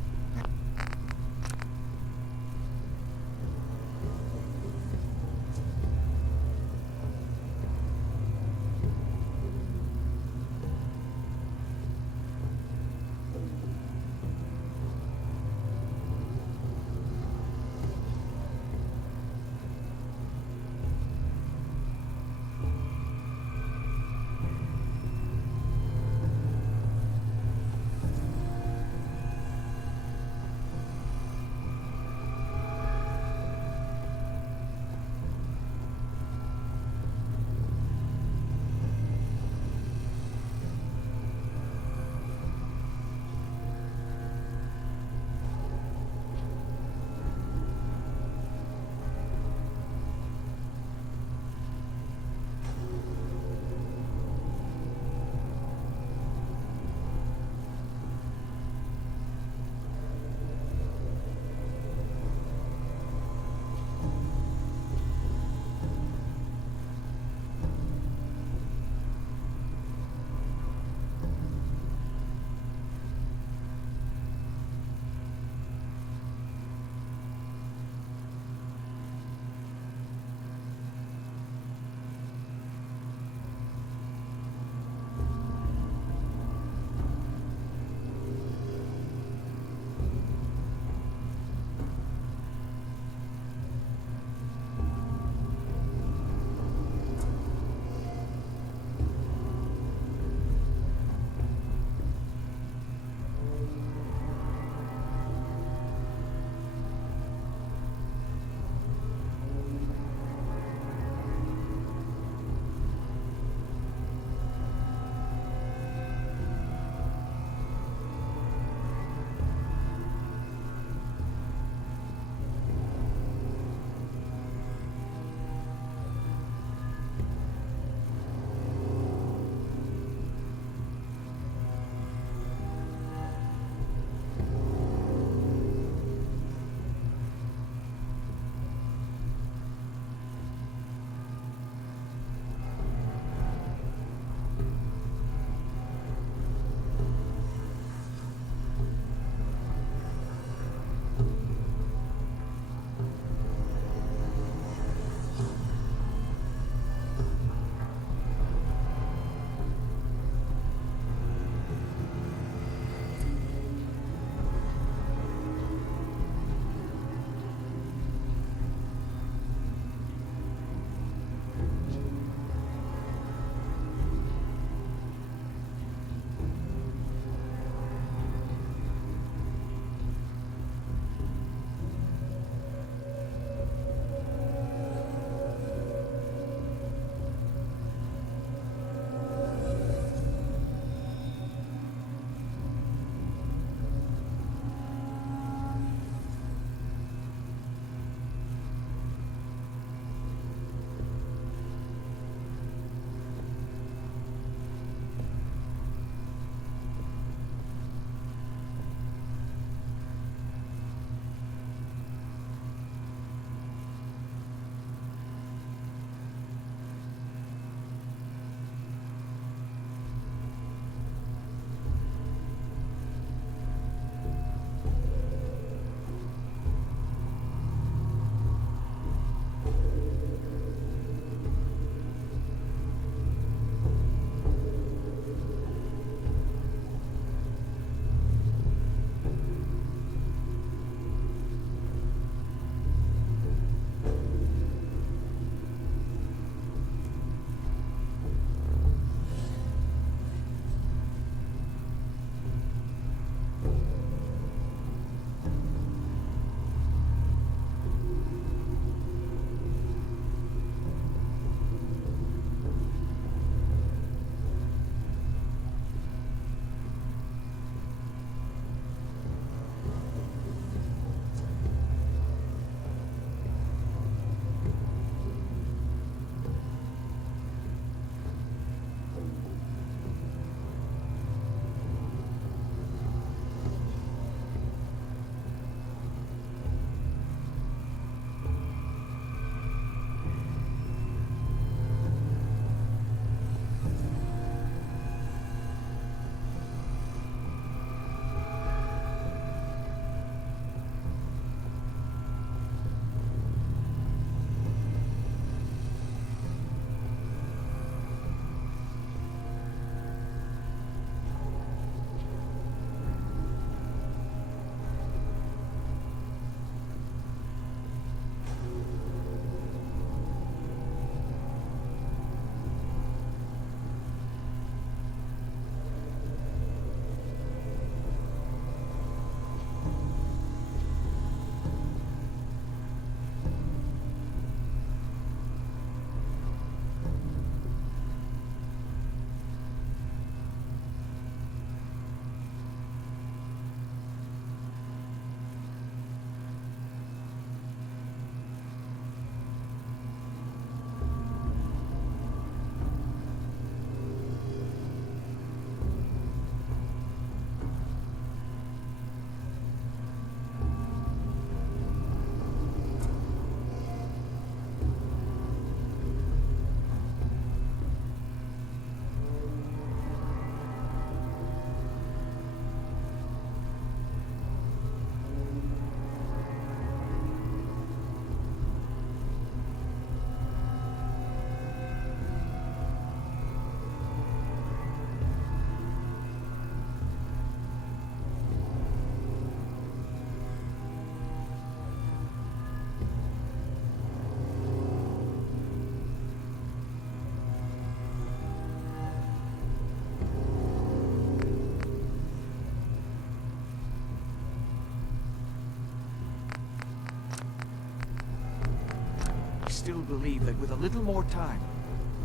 that with a little more time,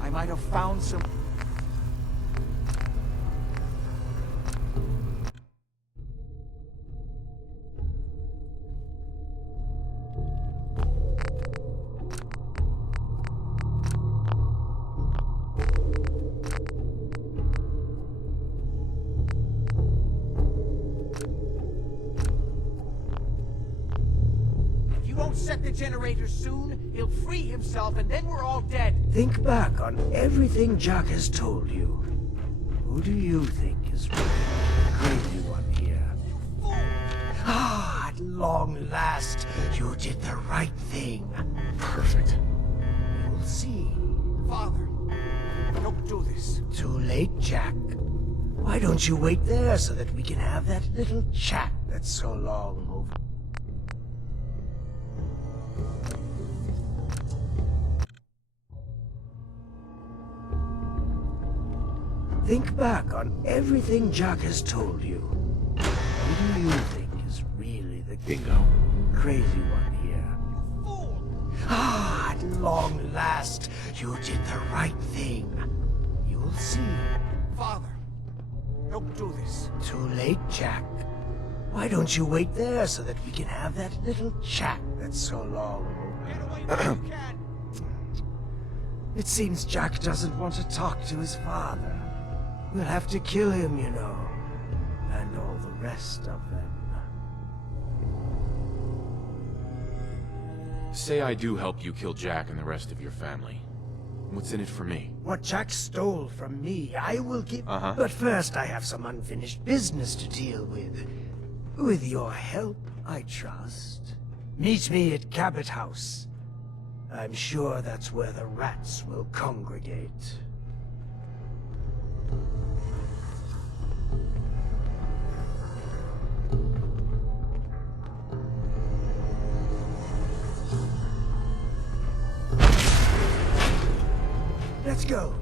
I might have found some... If you don't set the generator soon, he'll free himself and then we're all dead. Think back on everything Jack has told you. Who do you think is really the crazy one here? Ah, at long last, you did the right thing. Perfect. You'll see. Father, don't do this. Too late, Jack. Why don't you wait there so that we can have that little chat that's so long over? Think back on everything Jack has told you. Who do you think is really the Bingo. crazy one here? Fool! Ah, at long last, you did the right thing. You'll see. Father, don't do this. Too late, Jack. Why don't you wait there so that we can have that little chat that's so long? Get away when you can. It seems Jack doesn't want to talk to his father. We'll have to kill him, you know. And all the rest of them. Say I do help you kill Jack and the rest of your family. What's in it for me? What Jack stole from me, I will give... Uh-huh. But first, I have some unfinished business to deal with. With your help, I trust. Meet me at Cabot House. I'm sure that's where the rats will congregate. Let's go.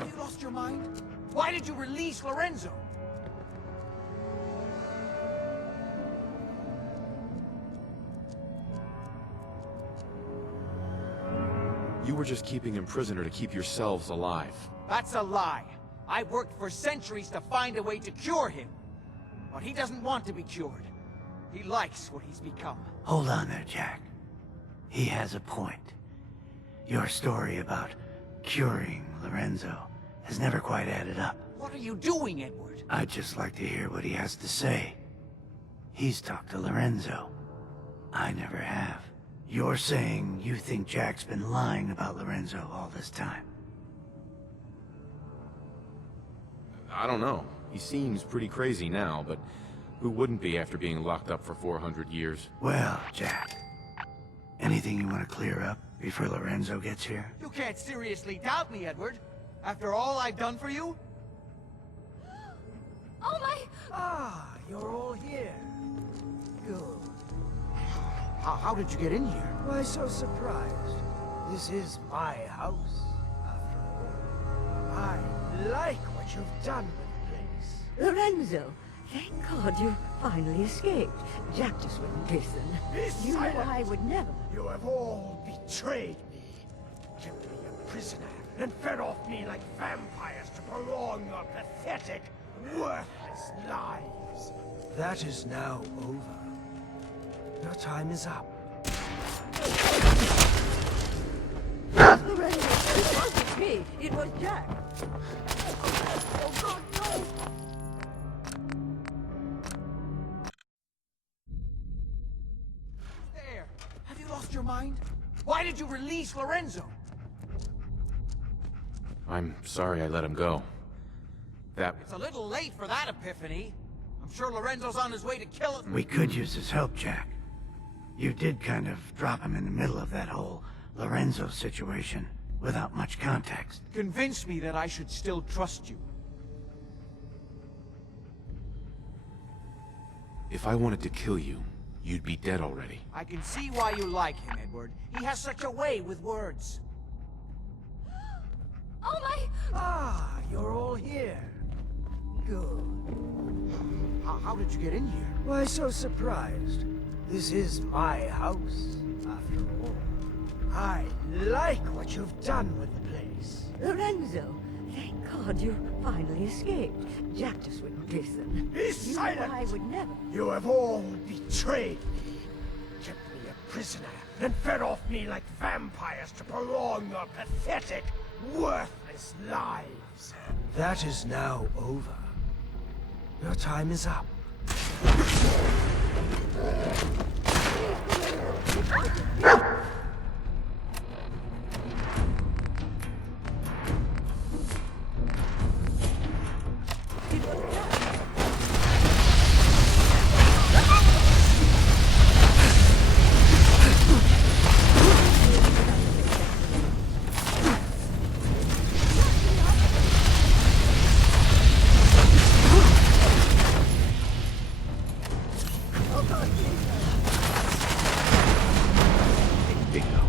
Have you lost your mind? Why did you release Lorenzo? You were just keeping him prisoner to keep yourselves alive. That's a lie. I worked for centuries to find a way to cure him. But he doesn't want to be cured. He likes what he's become. Hold on there, Jack. He has a point. Your story about curing Lorenzo has never quite added up. What are you doing, Edward? I'd just like to hear what he has to say. He's talked to Lorenzo. I never have. You're saying you think Jack's been lying about Lorenzo all this time? I don't know. He seems pretty crazy now, but who wouldn't be after being locked up for 400 years? Well, Jack, anything you want to clear up before Lorenzo gets here? You can't seriously doubt me, Edward. After all I've done for you? Oh my! Ah, you're all here. Good. How did you get in here? Why so surprised? This is my house, after all. I like what you've done with the place. Lorenzo, thank God you finally escaped. Jack just wouldn't listen. Be You know silent! I would never. You have all betrayed me, kept me a prisoner, and fed off me like vampires to prolong your pathetic, worthless lives. That is now over. Your time is up. Lorenzo, it wasn't me. It was Jack. Oh, God, no! There! Have you lost your mind? Why did you release Lorenzo? I'm sorry I let him go. It's a little late for that epiphany. I'm sure Lorenzo's on his way to kill us. We could use his help, Jack. You did kind of drop him in the middle of that whole Lorenzo situation, without much context. Convince me that I should still trust you. If I wanted to kill you, you'd be dead already. I can see why you like him, Edward. He has such a way with words. Oh my! Ah, you're all here. Good. How did you get in here? Why so surprised? This is my house, after all. I like what you've done with the place. Lorenzo, thank God you finally escaped. Jack just wouldn't listen. Be You silent! know I would never. You have all betrayed me, kept me a prisoner, and fed off me like vampires to prolong your pathetic, worthless lives. That is now over. Your time is up. Bingo.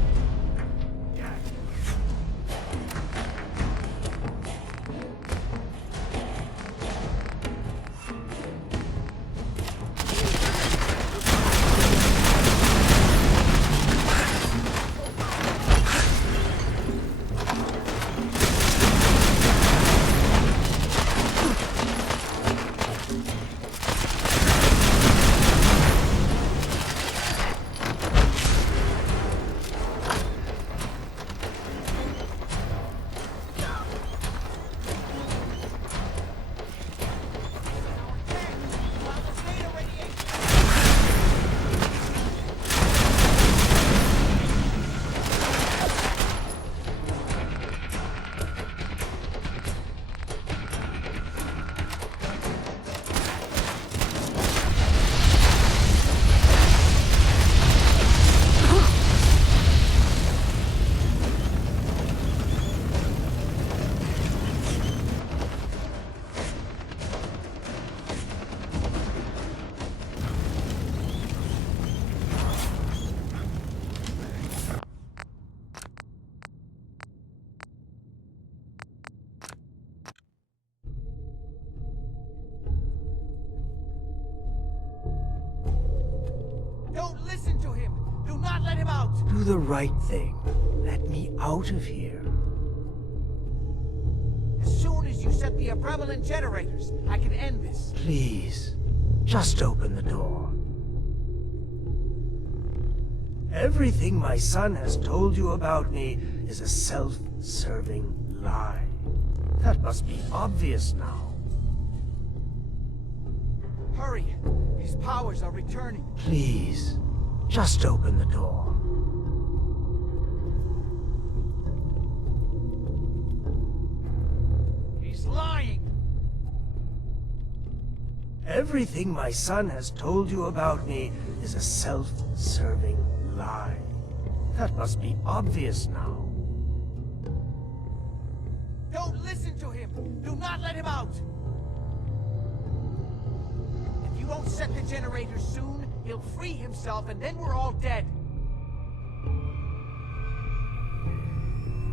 Don't listen to him! Do not let him out! Do the right thing. Let me out of here. As soon as you set the prevalent generators, I can end this. Please, just open the door. Everything my son has told you about me is a self-serving lie. That must be obvious now. Hurry! His powers are returning. Please, just open the door. He's lying! Everything my son has told you about me is a self-serving lie. That must be obvious now. Don't listen! Do not let him out! If you don't set the generator soon, he'll free himself and then we're all dead.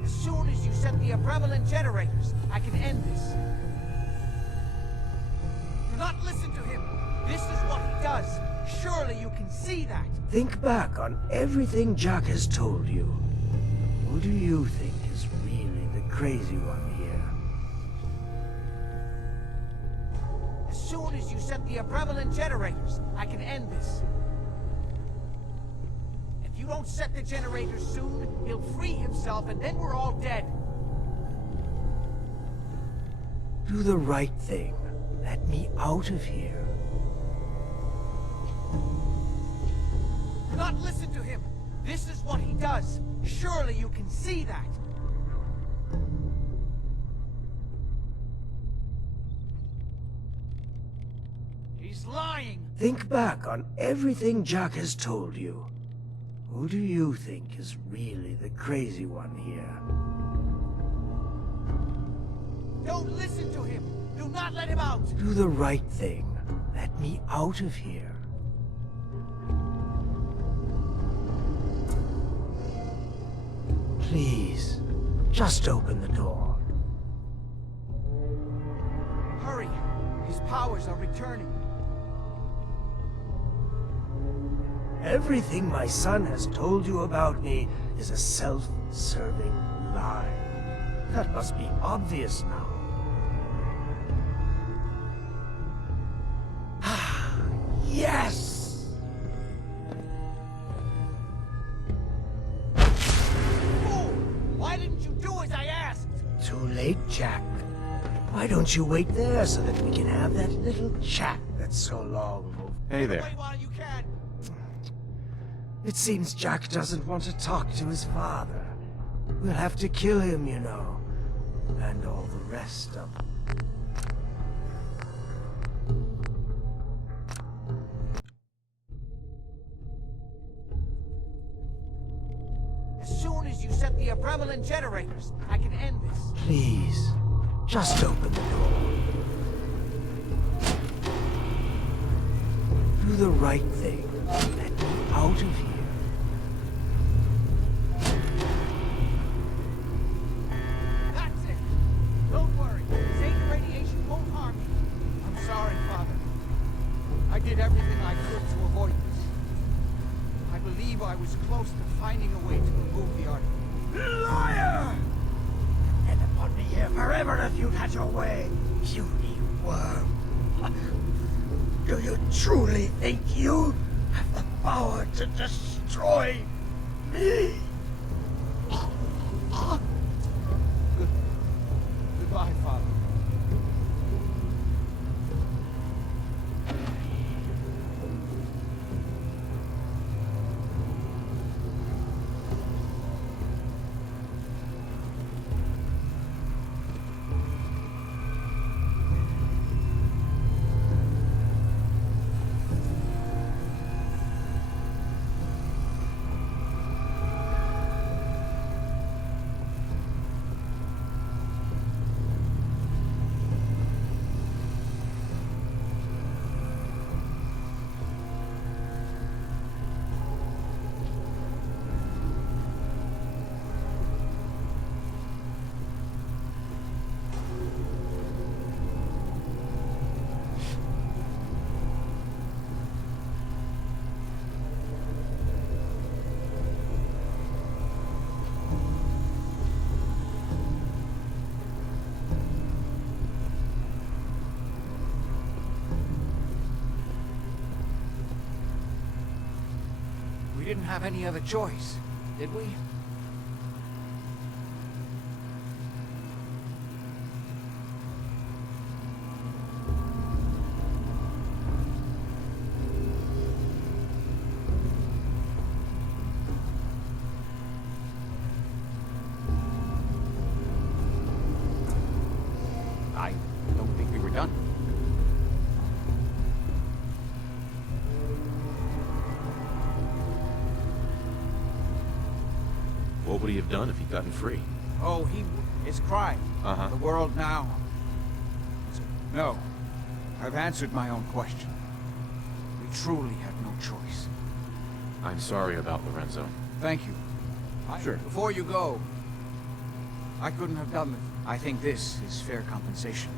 As soon as you set the prevalent generators, I can end this. Do not listen to him. This is what he does. Surely you can see that. Think back on everything Jack has told you. Who do you think is really the crazy one here? As soon as you set the prevalent generators, I can end this. If you don't set the generators soon, he'll free himself and then we're all dead. Do the right thing. Let me out of here. Do not listen to him. This is what he does. Surely you can see that. He's lying. Think back on everything Jack has told you. Who do you think is really the crazy one here? Don't listen to him. Do not let him out. Do the right thing. Let me out of here. Please, just open the door. Hurry. His powers are returning. Everything my son has told you about me is a self-serving lie. That must be obvious now. Yes! Fool! Why didn't you do as I asked? Too late, Jack. Why don't you wait there so that we can have that little chat that's so long? Hey there. Wait while you can. It seems Jack doesn't want to talk to his father. We'll have to kill him, you know. And all the rest of them. As soon as you set the prevalent generators, I can end this. Please, just open the door. Do the right thing. Let me out of here. That's it. Don't worry. Zeta radiation won't harm you. I'm sorry, Father. I did everything I could to avoid this. I believe I was close to finding a way to remove the article. Liar! And upon me here forever if you'd had your way, puny worm. Do you truly think you have the power to destroy me? Goodbye, Father. We didn't have any other choice, did we? I don't think we were done. What would he have done if he'd gotten free? Oh, his crime. Uh-huh. The world now No. I've answered my own question. We truly had no choice. I'm sorry about Lorenzo. Thank you. Sure. Before you go, I couldn't have done it. I think this is fair compensation.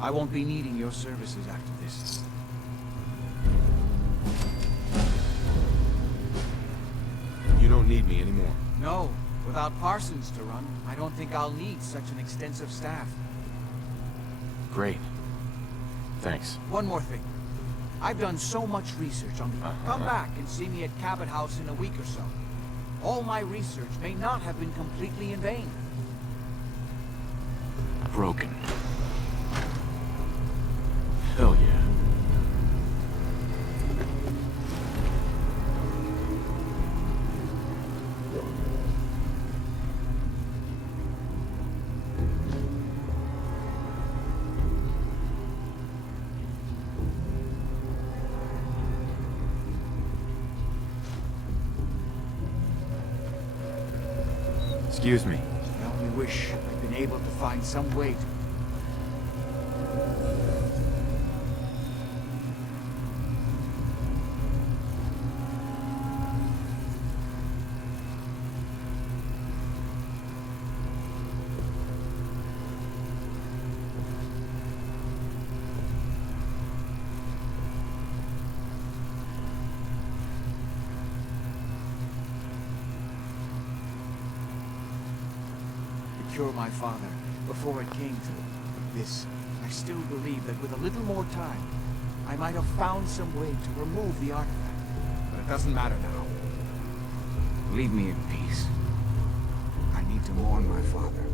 I won't be needing your services after this. You don't need me anymore. No. Without Parsons to run, I don't think I'll need such an extensive staff. Great. Thanks. One more thing. I've done so much research on the... Come back and see me at Cabot House in a week or so. All my research may not have been completely in vain. Broken. Hell yeah. Excuse me. I only wish I'd been able to find some way to... cure my father before it came to this. I still believe that with a little more time, I might have found some way to remove the artifact. But it doesn't matter now. Leave me in peace. I need to mourn my father.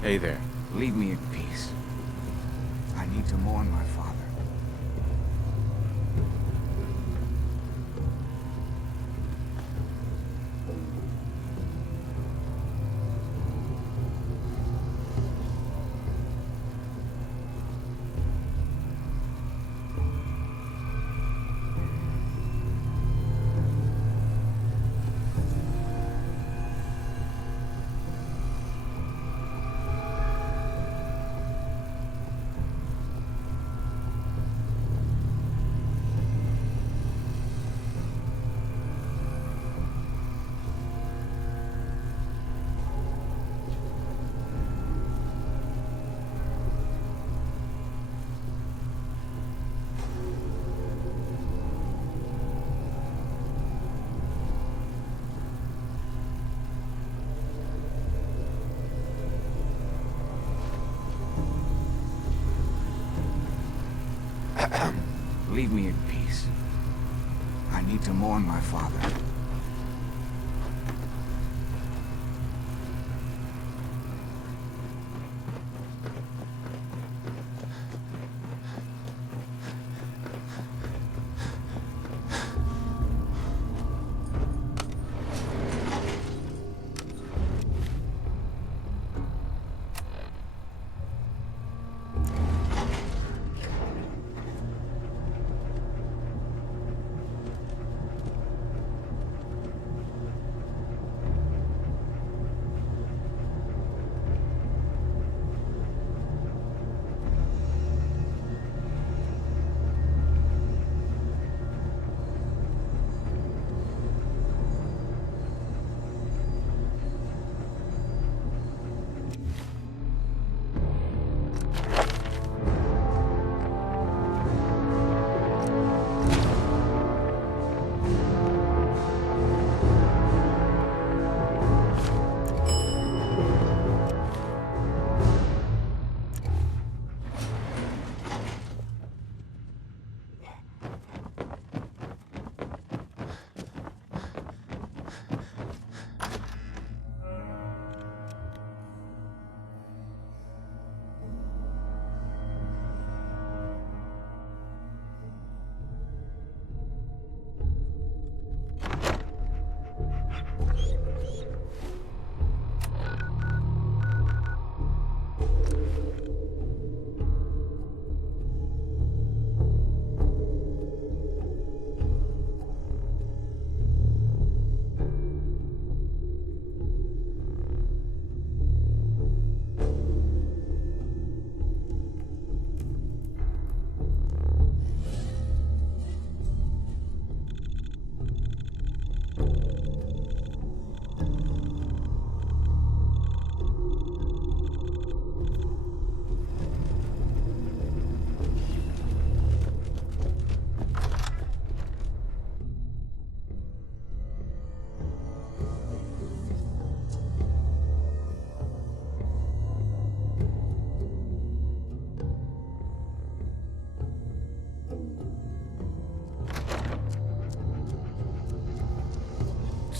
Hey there. Leave me in peace. I need to mourn my father. Leave me in peace. I need to mourn my father.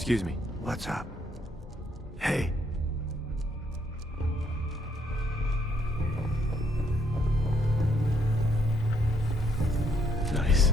Excuse me. What's up? Hey. Nice.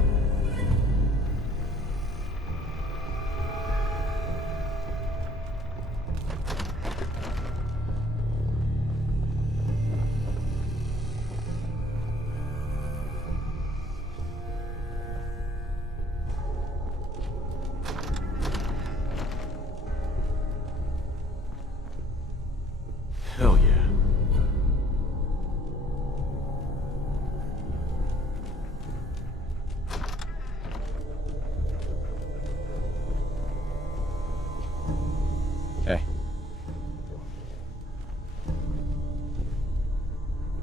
Hell yeah. Hey.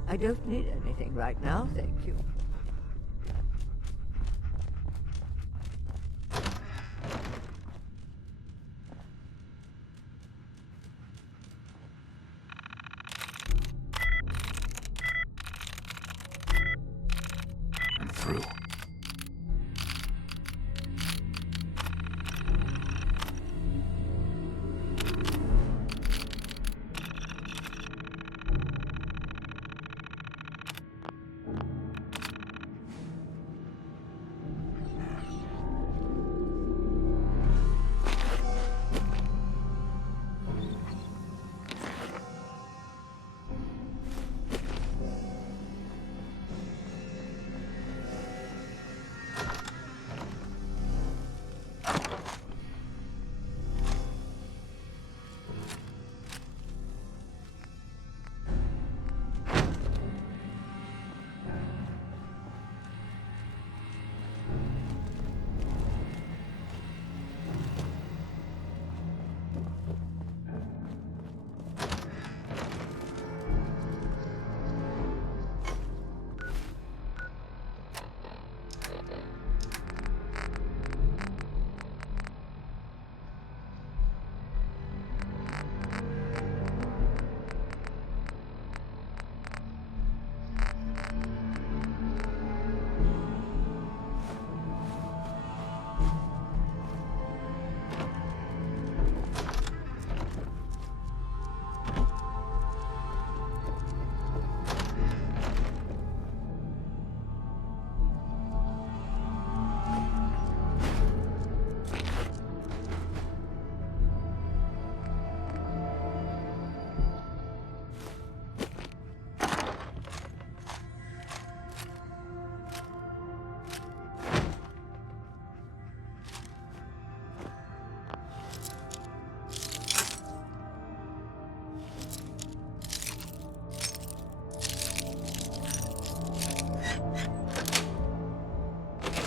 I don't need anything right now, thank you. I'm through.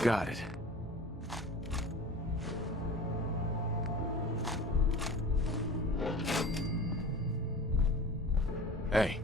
Got it. Hey.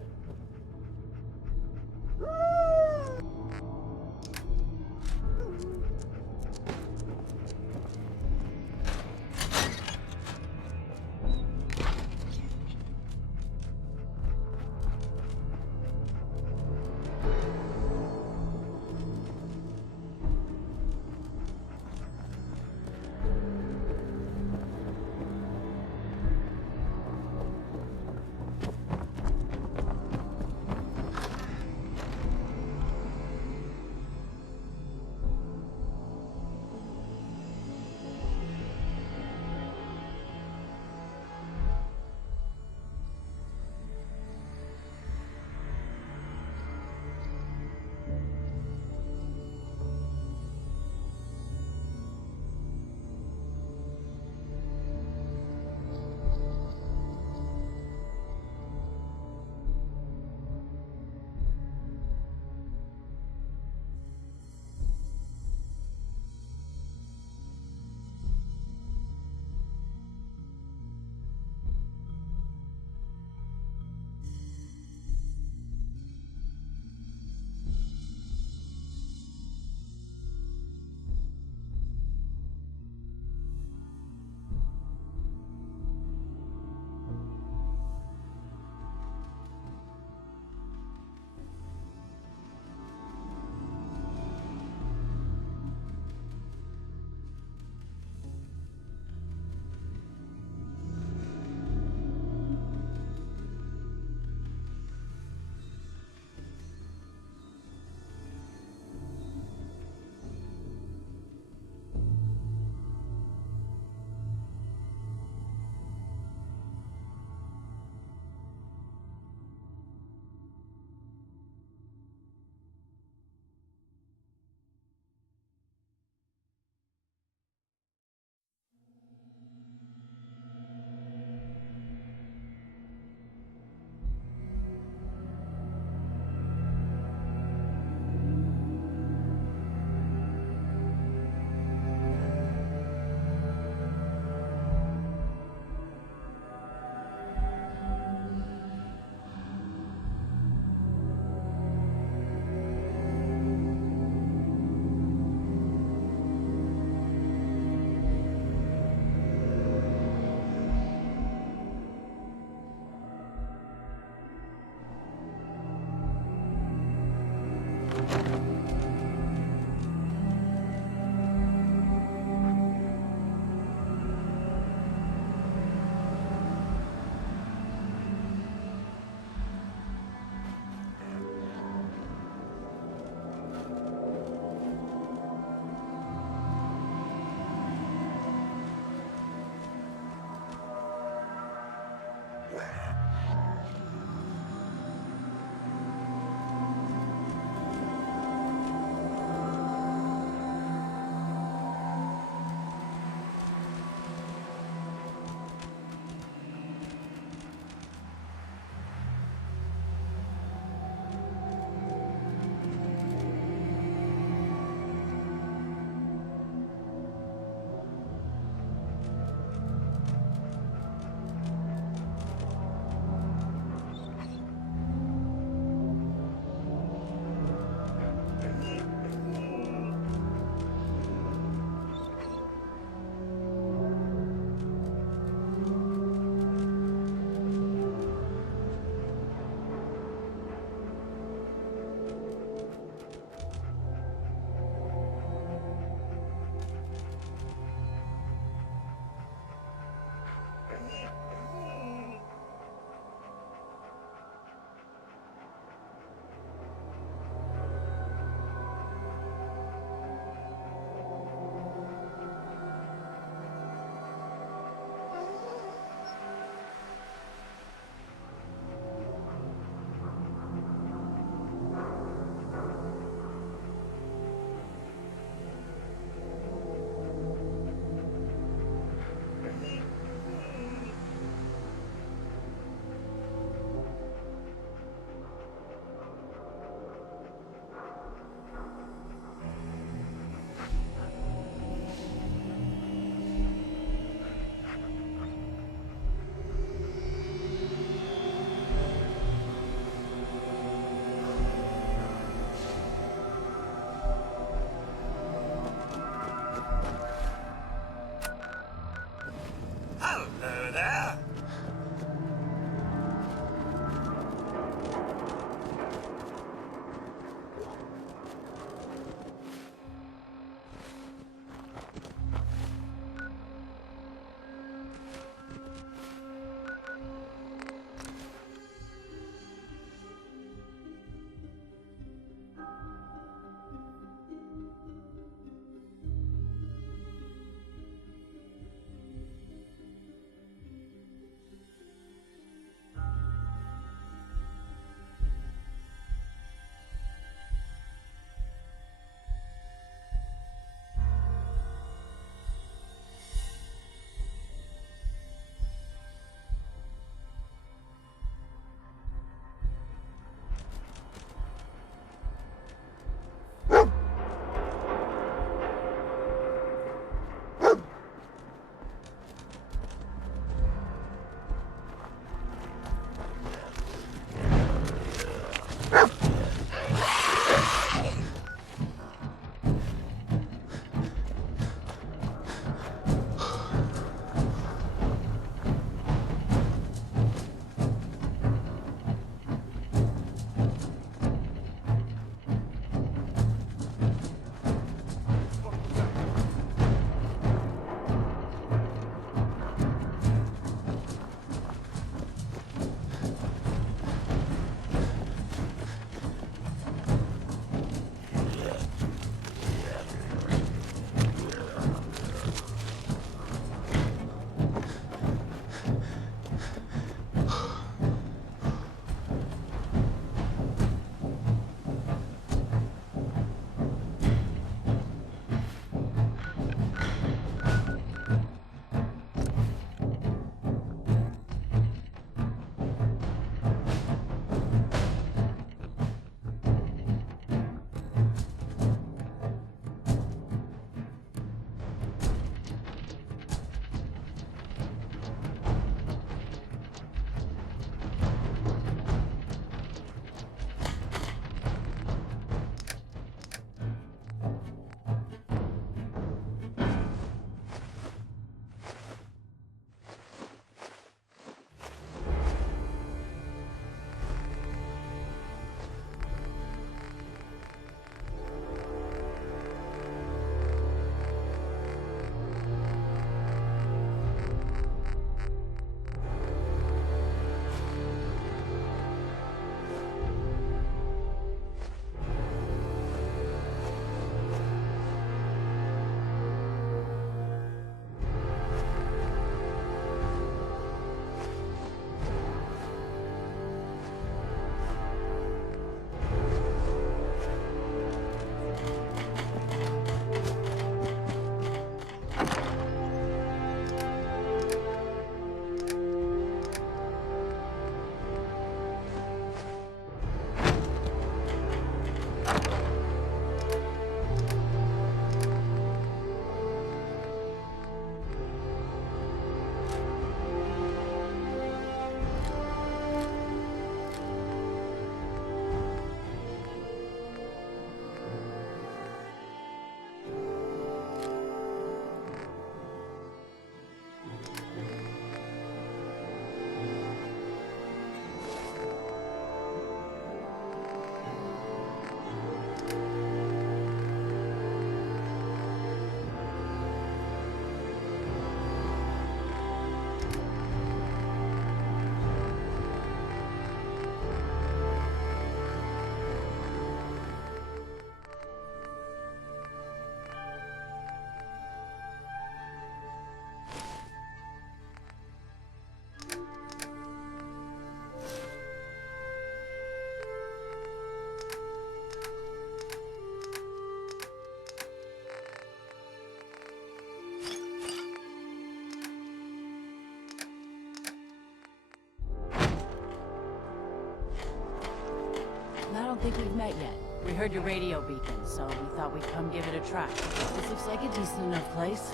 don't think we've met yet. We heard your radio beacon, so we thought we'd come give it a try. This looks like a decent enough place.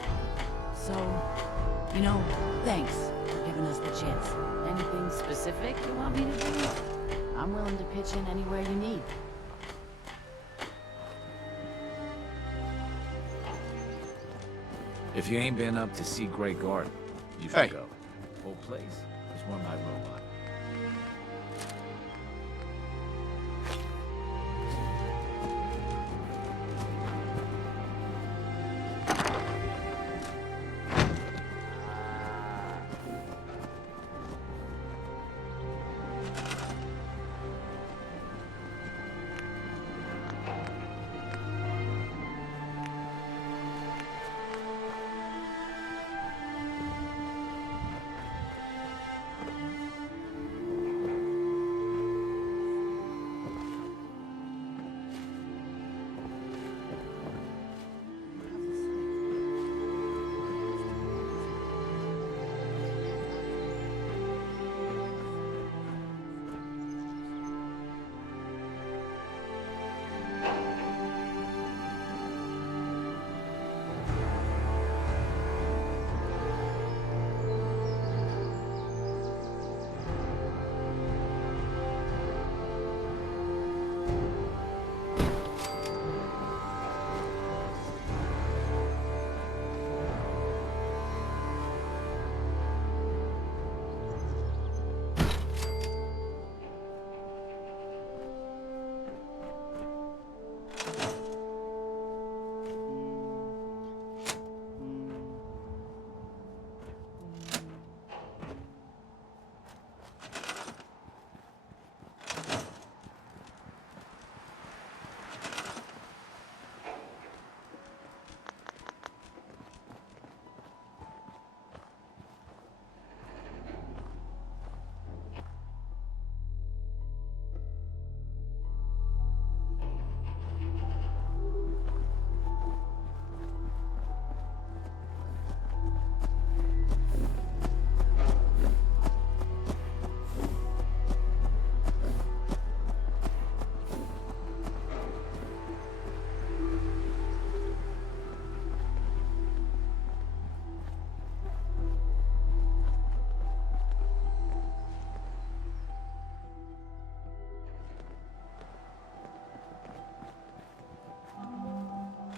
So, you know, thanks for giving us the chance. Anything specific you want me to do? I'm willing to pitch in anywhere you need. If you ain't been up to see Great Garden, you should Hey. go. Whole place is one of my robot.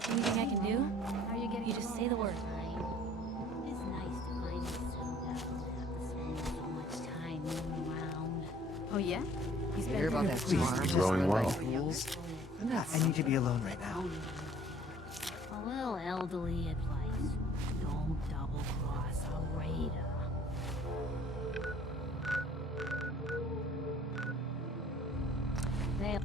Anything I can do? How are you getting? You just say the word. It's nice to find yourself down and have to spend so much time moving around. Oh yeah? He's Hear about that Please, farm it's growing well. I need to be alone right now. A little elderly advice. Don't double-cross a raider. They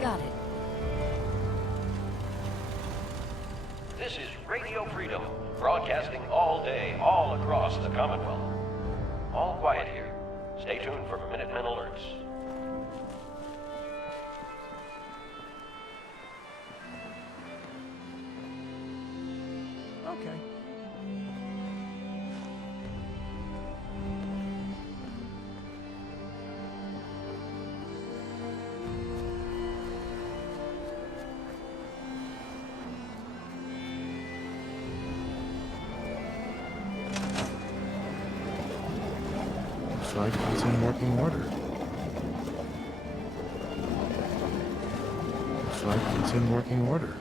Got it. This is Radio Freedom, broadcasting all day, all across the Commonwealth. All quiet here. Stay tuned for Minutemen alerts. Okay. Looks like it's in working order. Looks like it's in working order.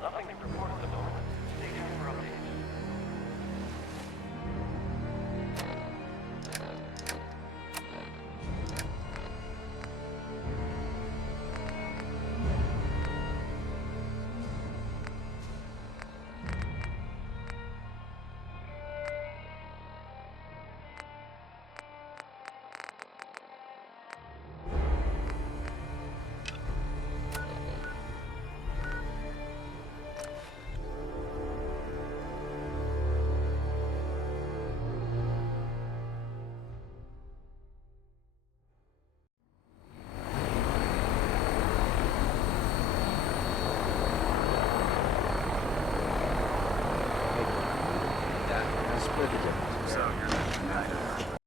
Nothing to report at the moment. Stay tuned for updates. Split the difference. So you're kind of...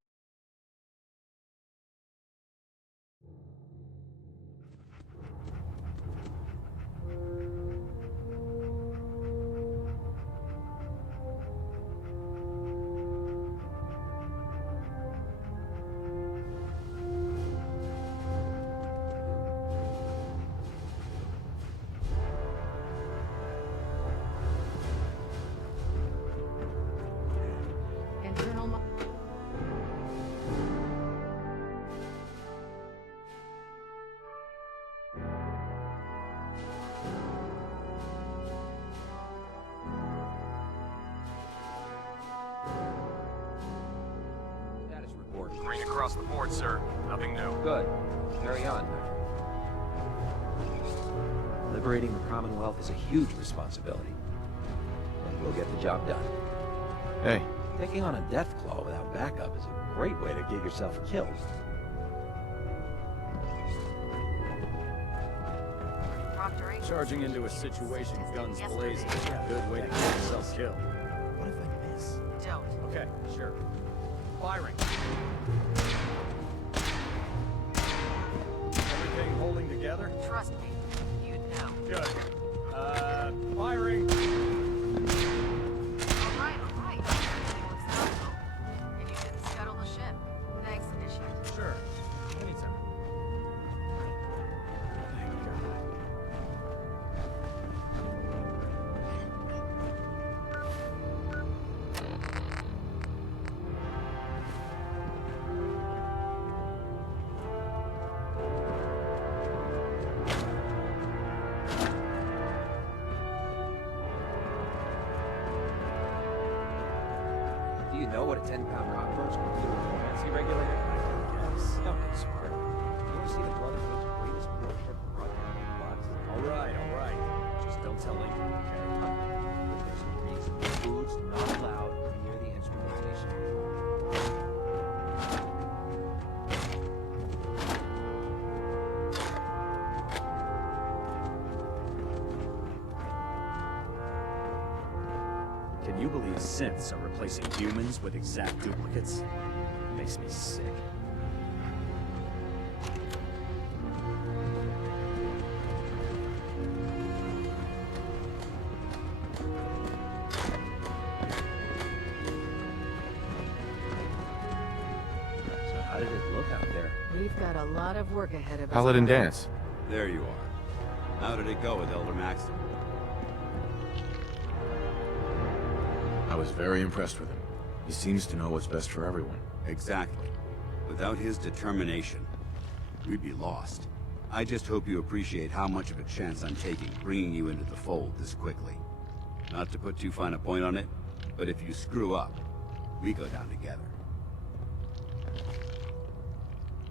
Internal mo- Status report. Green across the board, sir. Nothing new. Good. Carry on. Liberating the Commonwealth is a huge responsibility. But we'll get the job done. Hey, Taking on a death claw without backup is a great way to get yourself killed. Charging into a situation, guns blazing, is a good way to get yourself killed. What if I miss? Don't. Okay, sure. Firing. Everything holding together? Trust me. You'd know. Good. Firing. All right. Everything looks normal. And you didn't scuttle the ship. Thanks, Initiate. Sure. Anytime. Thank God. Do you know what a 10-pound rock burst can do to a buoyancy regulator? Yes. Don't get smart. You want to see the Brotherhood's greatest warship project in bucks? All right. Just don't tell anyone, okay? But there's a reason. Food's not allowed near the instrumentation. You believe synths are replacing humans with exact duplicates? Makes me sick. So how did it look out there? We've got a lot of work ahead of us. Paladin dance. There you are. How did it go with Elder Maxton? I was very impressed with him. He seems to know what's best for everyone. Exactly. Without his determination, we'd be lost. I just hope you appreciate how much of a chance I'm taking bringing you into the fold this quickly. Not to put too fine a point on it, but if you screw up, we go down together.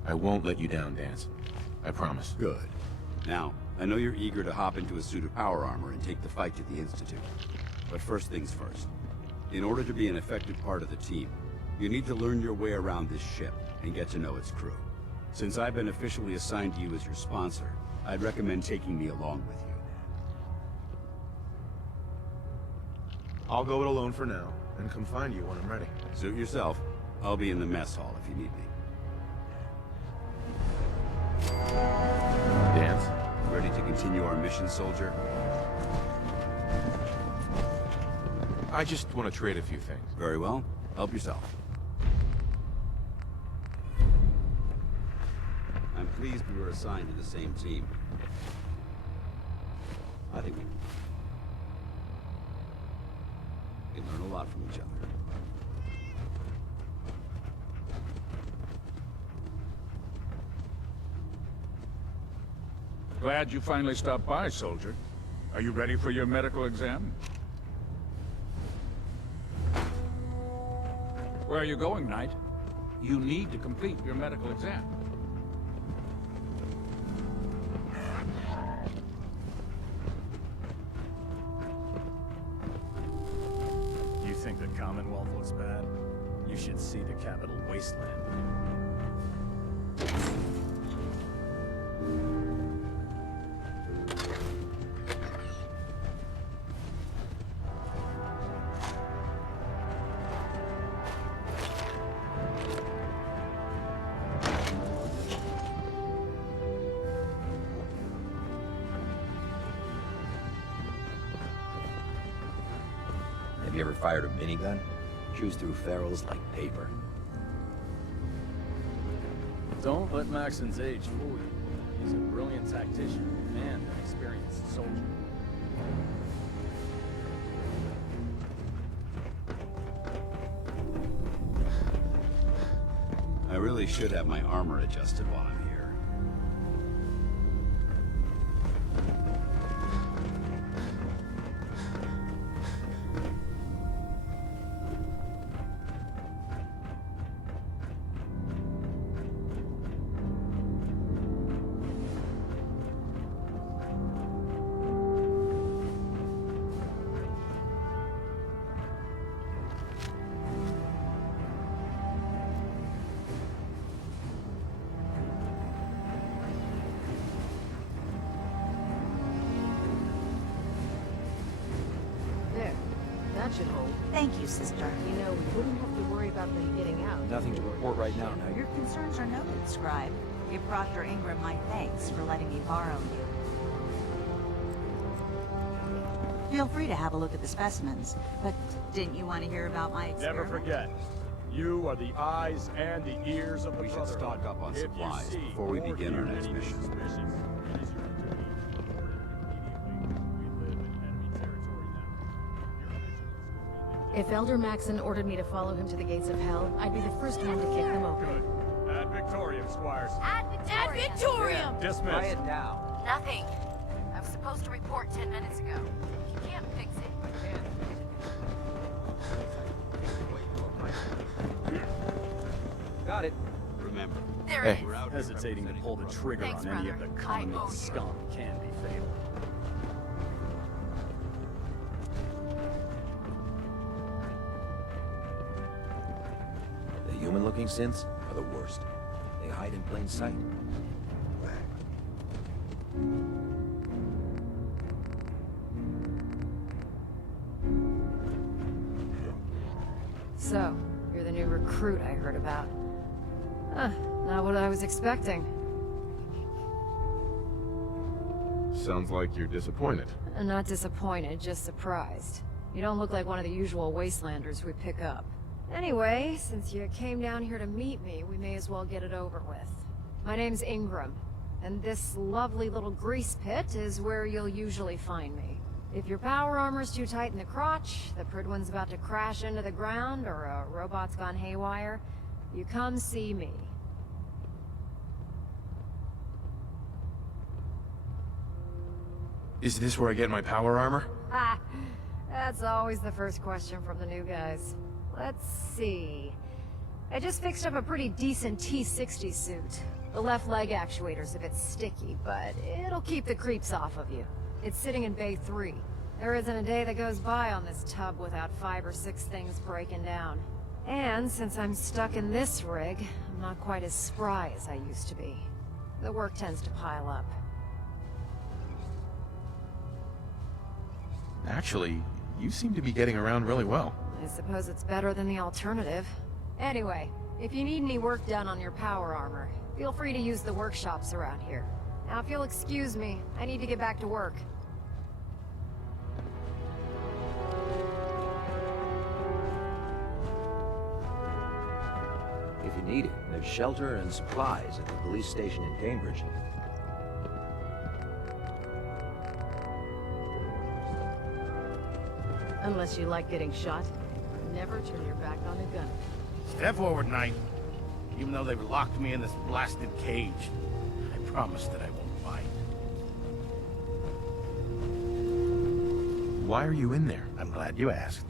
I won't let you down, Dance. I promise. Good. Now, I know you're eager to hop into a suit of power armor and take the fight to the Institute. But first things first. In order to be an effective part of the team, you need to learn your way around this ship and get to know its crew. Since I've been officially assigned to you as your sponsor, I'd recommend taking me along with you. I'll go it alone for now, and come find you when I'm ready. Suit yourself. I'll be in the mess hall if you need me. Dance? Ready to continue our mission, soldier? I just want to trade a few things. Very well. Help yourself. I'm pleased we were assigned to the same team. I think we can learn a lot from each other. Glad you finally stopped by, soldier. Are you ready for your medical exam? Where are you going, Knight? You need to complete your medical exam. You think the Commonwealth looks bad? You should see the capital wasteland. Have you ever fired a minigun? Chews through ferals like paper. Don't let Maxon's age fool you. He's a brilliant tactician and an experienced soldier. I really should have my armor adjusted while I'm here. There. That should hold. Thank you, sister. You know, we wouldn't have to worry about them getting out. Nothing to report right now. Your concerns are noted, Scribe. Give Proctor Ingram my thanks for letting me borrow you. Feel free to have a look at the specimens, but didn't you want to hear about my experiment? Never forget, you are the eyes and the ears of the We should Brotherhood. stock up on If you supplies see before we or begin our hear next any mission. suspicious, it is your duty to report it immediately. We live in enemy territory now. If Elder Maxon ordered me to follow him to the gates of hell, I'd be the first one to kick them open. Ad Victoriam, Squires. Ad Victoriam! Dismiss. Quiet down. Nothing. I was supposed to report 10 minutes ago. You can't fix it. Got it. Remember, There Hey. it is. we're out Hesitating to pull the trigger Thanks, on any of brother. the I Commonwealth owe you. scum can be fatal. The human-looking synths are the worst. They hide in plain sight. So, you're the new recruit I heard about. Huh, not what I was expecting. Sounds like you're disappointed. I'm not disappointed, just surprised. You don't look like one of the usual wastelanders we pick up. Anyway, since you came down here to meet me, we may as well get it over with. My name's Ingram, and this lovely little grease pit is where you'll usually find me. If your power armor's too tight in the crotch, the Pridwin's about to crash into the ground, or a robot's gone haywire, you come see me. Is this where I get my power armor? Ha! That's always the first question from the new guys. Let's see. I just fixed up a pretty decent T-60 suit. The left leg actuator's a bit sticky, but it'll keep the creeps off of you. It's sitting in Bay 3. There isn't a day that goes by on this tub without 5 or 6 things breaking down. And since I'm stuck in this rig, I'm not quite as spry as I used to be. The work tends to pile up. Actually, you seem to be getting around really well. I suppose it's better than the alternative. Anyway, if you need any work done on your power armor, feel free to use the workshops around here. Now, if you'll excuse me, I need to get back to work. If you need it, there's shelter and supplies at the police station in Cambridge. Unless you like getting shot, never turn your back on a gun. Step forward, Knight. Even though they've locked me in this blasted cage, I promise that I won't bite. Why are you in there? I'm glad you asked.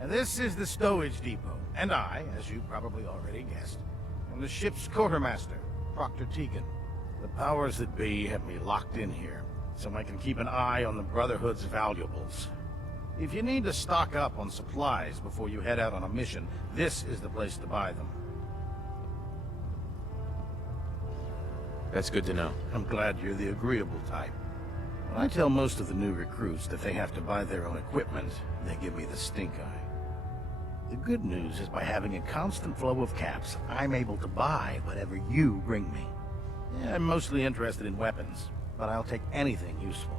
Now, this is the stowage depot, and I, as you probably already guessed, am the ship's quartermaster, Proctor Tegan. The powers that be have me locked in here, so I can keep an eye on the Brotherhood's valuables. If you need to stock up on supplies before you head out on a mission, this is the place to buy them. That's good to know. I'm glad you're the agreeable type. When I tell most of the new recruits that they have to buy their own equipment, they give me the stink eye. The good news is by having a constant flow of caps, I'm able to buy whatever you bring me. Yeah, I'm mostly interested in weapons, but I'll take anything useful.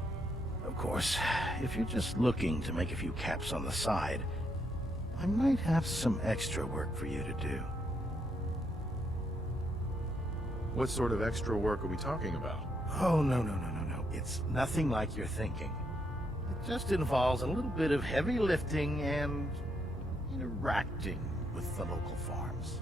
Of course, if you're just looking to make a few caps on the side, I might have some extra work for you to do. What sort of extra work are we talking about? Oh, no. It's nothing like you're thinking. It just involves a little bit of heavy lifting and interacting with the local farms.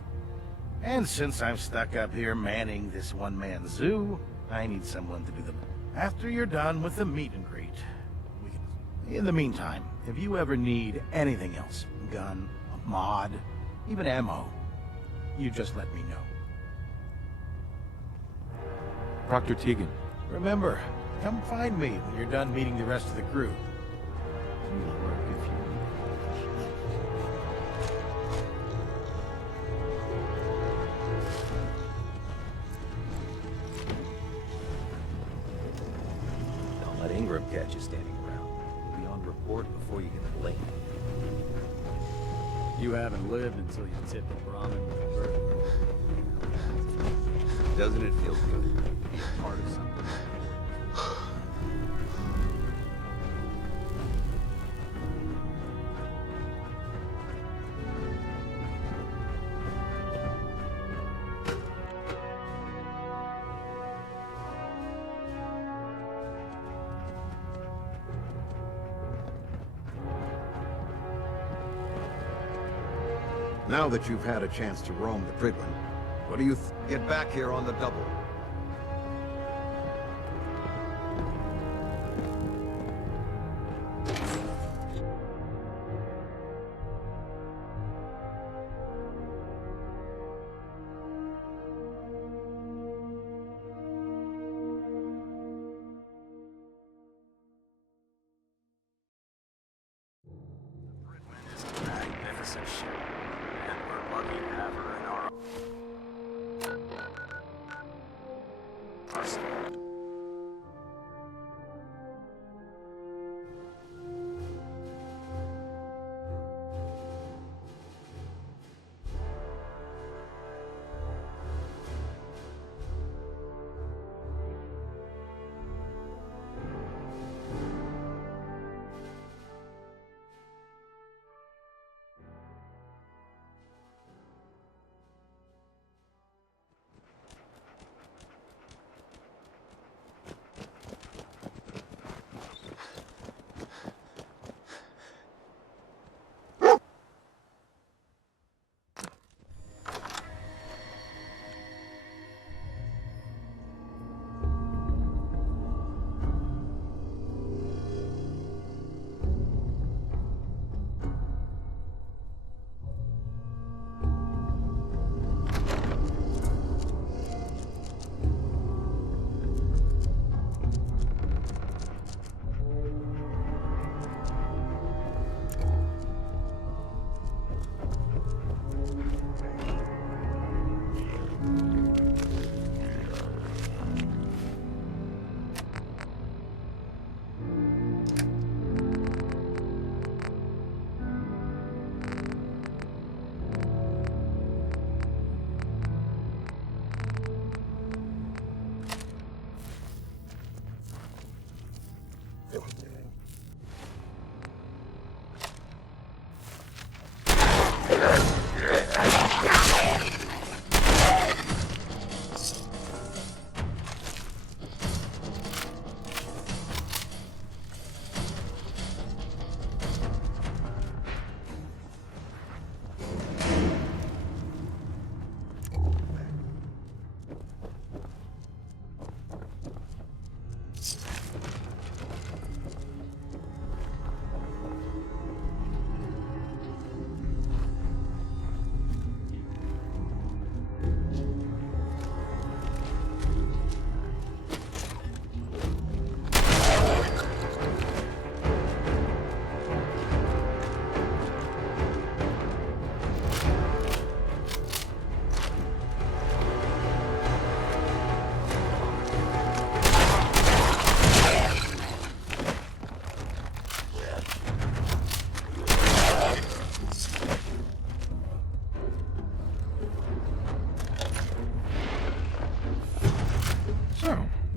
And since I'm stuck up here manning this one-man zoo, I need someone to do the... After you're done with the meet and greet, we can... In the meantime, if you ever need anything else, gun, a mod, even ammo, you just let me know. Proctor Tegan. Remember, come find me when you're done meeting the rest of the crew. We'll work if you need. Don't let Ingram catch you standing around. You'll be on report before you get blamed. You haven't lived until you tipped the ramen with a bird. Doesn't it feel good to be a part of something? Now that you've had a chance to roam the Pridwin, what do you get back here on the double? Magnificent ship, and we're lucky to have her in our...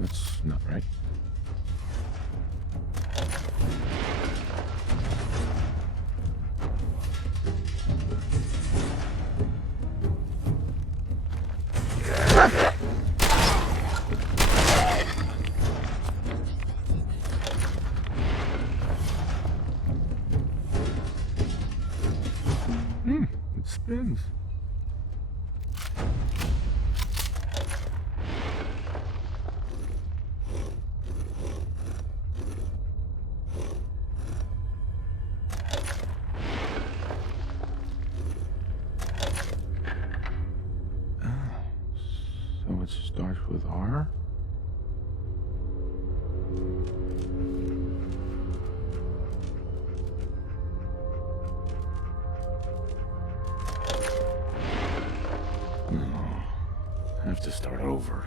That's not right. It spins. So it starts with R? No. I have to start over.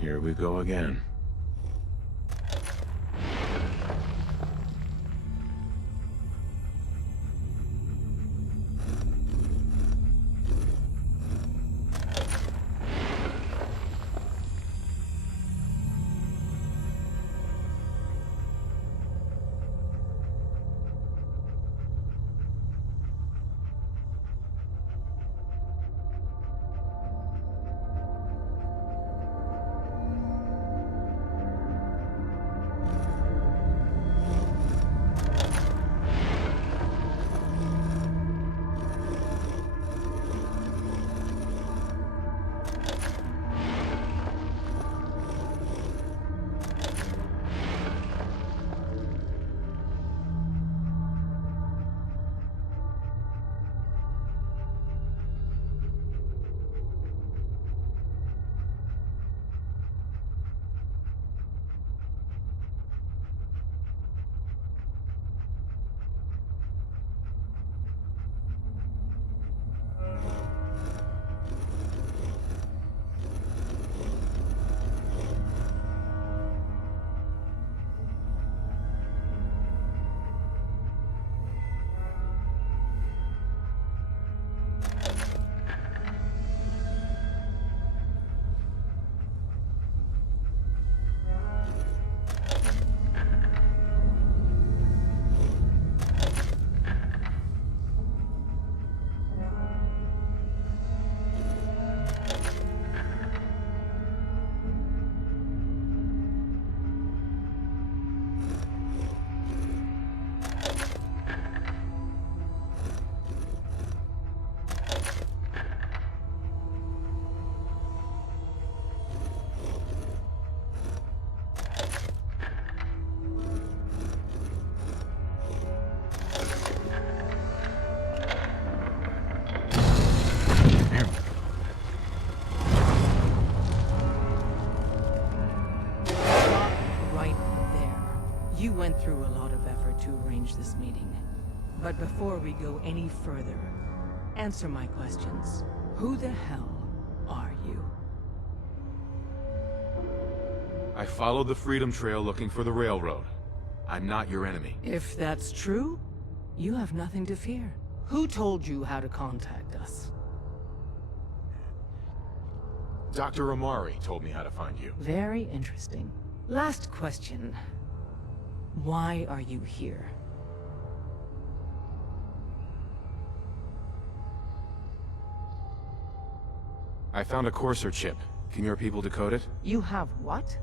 Here we go again. arrange this meeting. But before we go any further, answer my questions. Who the hell are you? I followed the Freedom Trail looking for the railroad. I'm not your enemy. If that's true, you have nothing to fear. Who told you how to contact us? Dr. Amari told me how to find you. Very interesting. Last question. Why are you here? I found a Courser chip. Can your people decode it? You have what?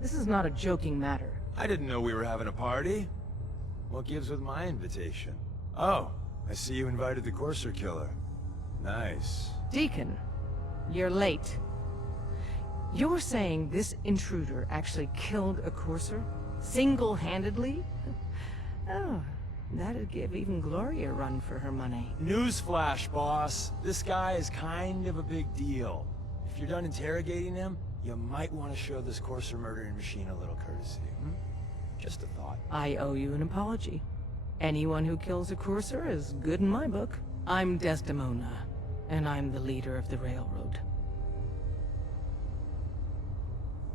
This is not a joking matter. I didn't know we were having a party. What gives with my invitation? Oh, I see you invited the Courser killer. Nice. Deacon, you're late. You're saying this intruder actually killed a Courser? Single-handedly? Oh, that'd give even Gloria a run for her money. Newsflash, boss. This guy is kind of a big deal. If you're done interrogating him, you might want to show this Courser murdering machine a little courtesy. Just a thought. I owe you an apology. Anyone who kills a Courser is good in my book. I'm Desdemona, and I'm the leader of the railroad.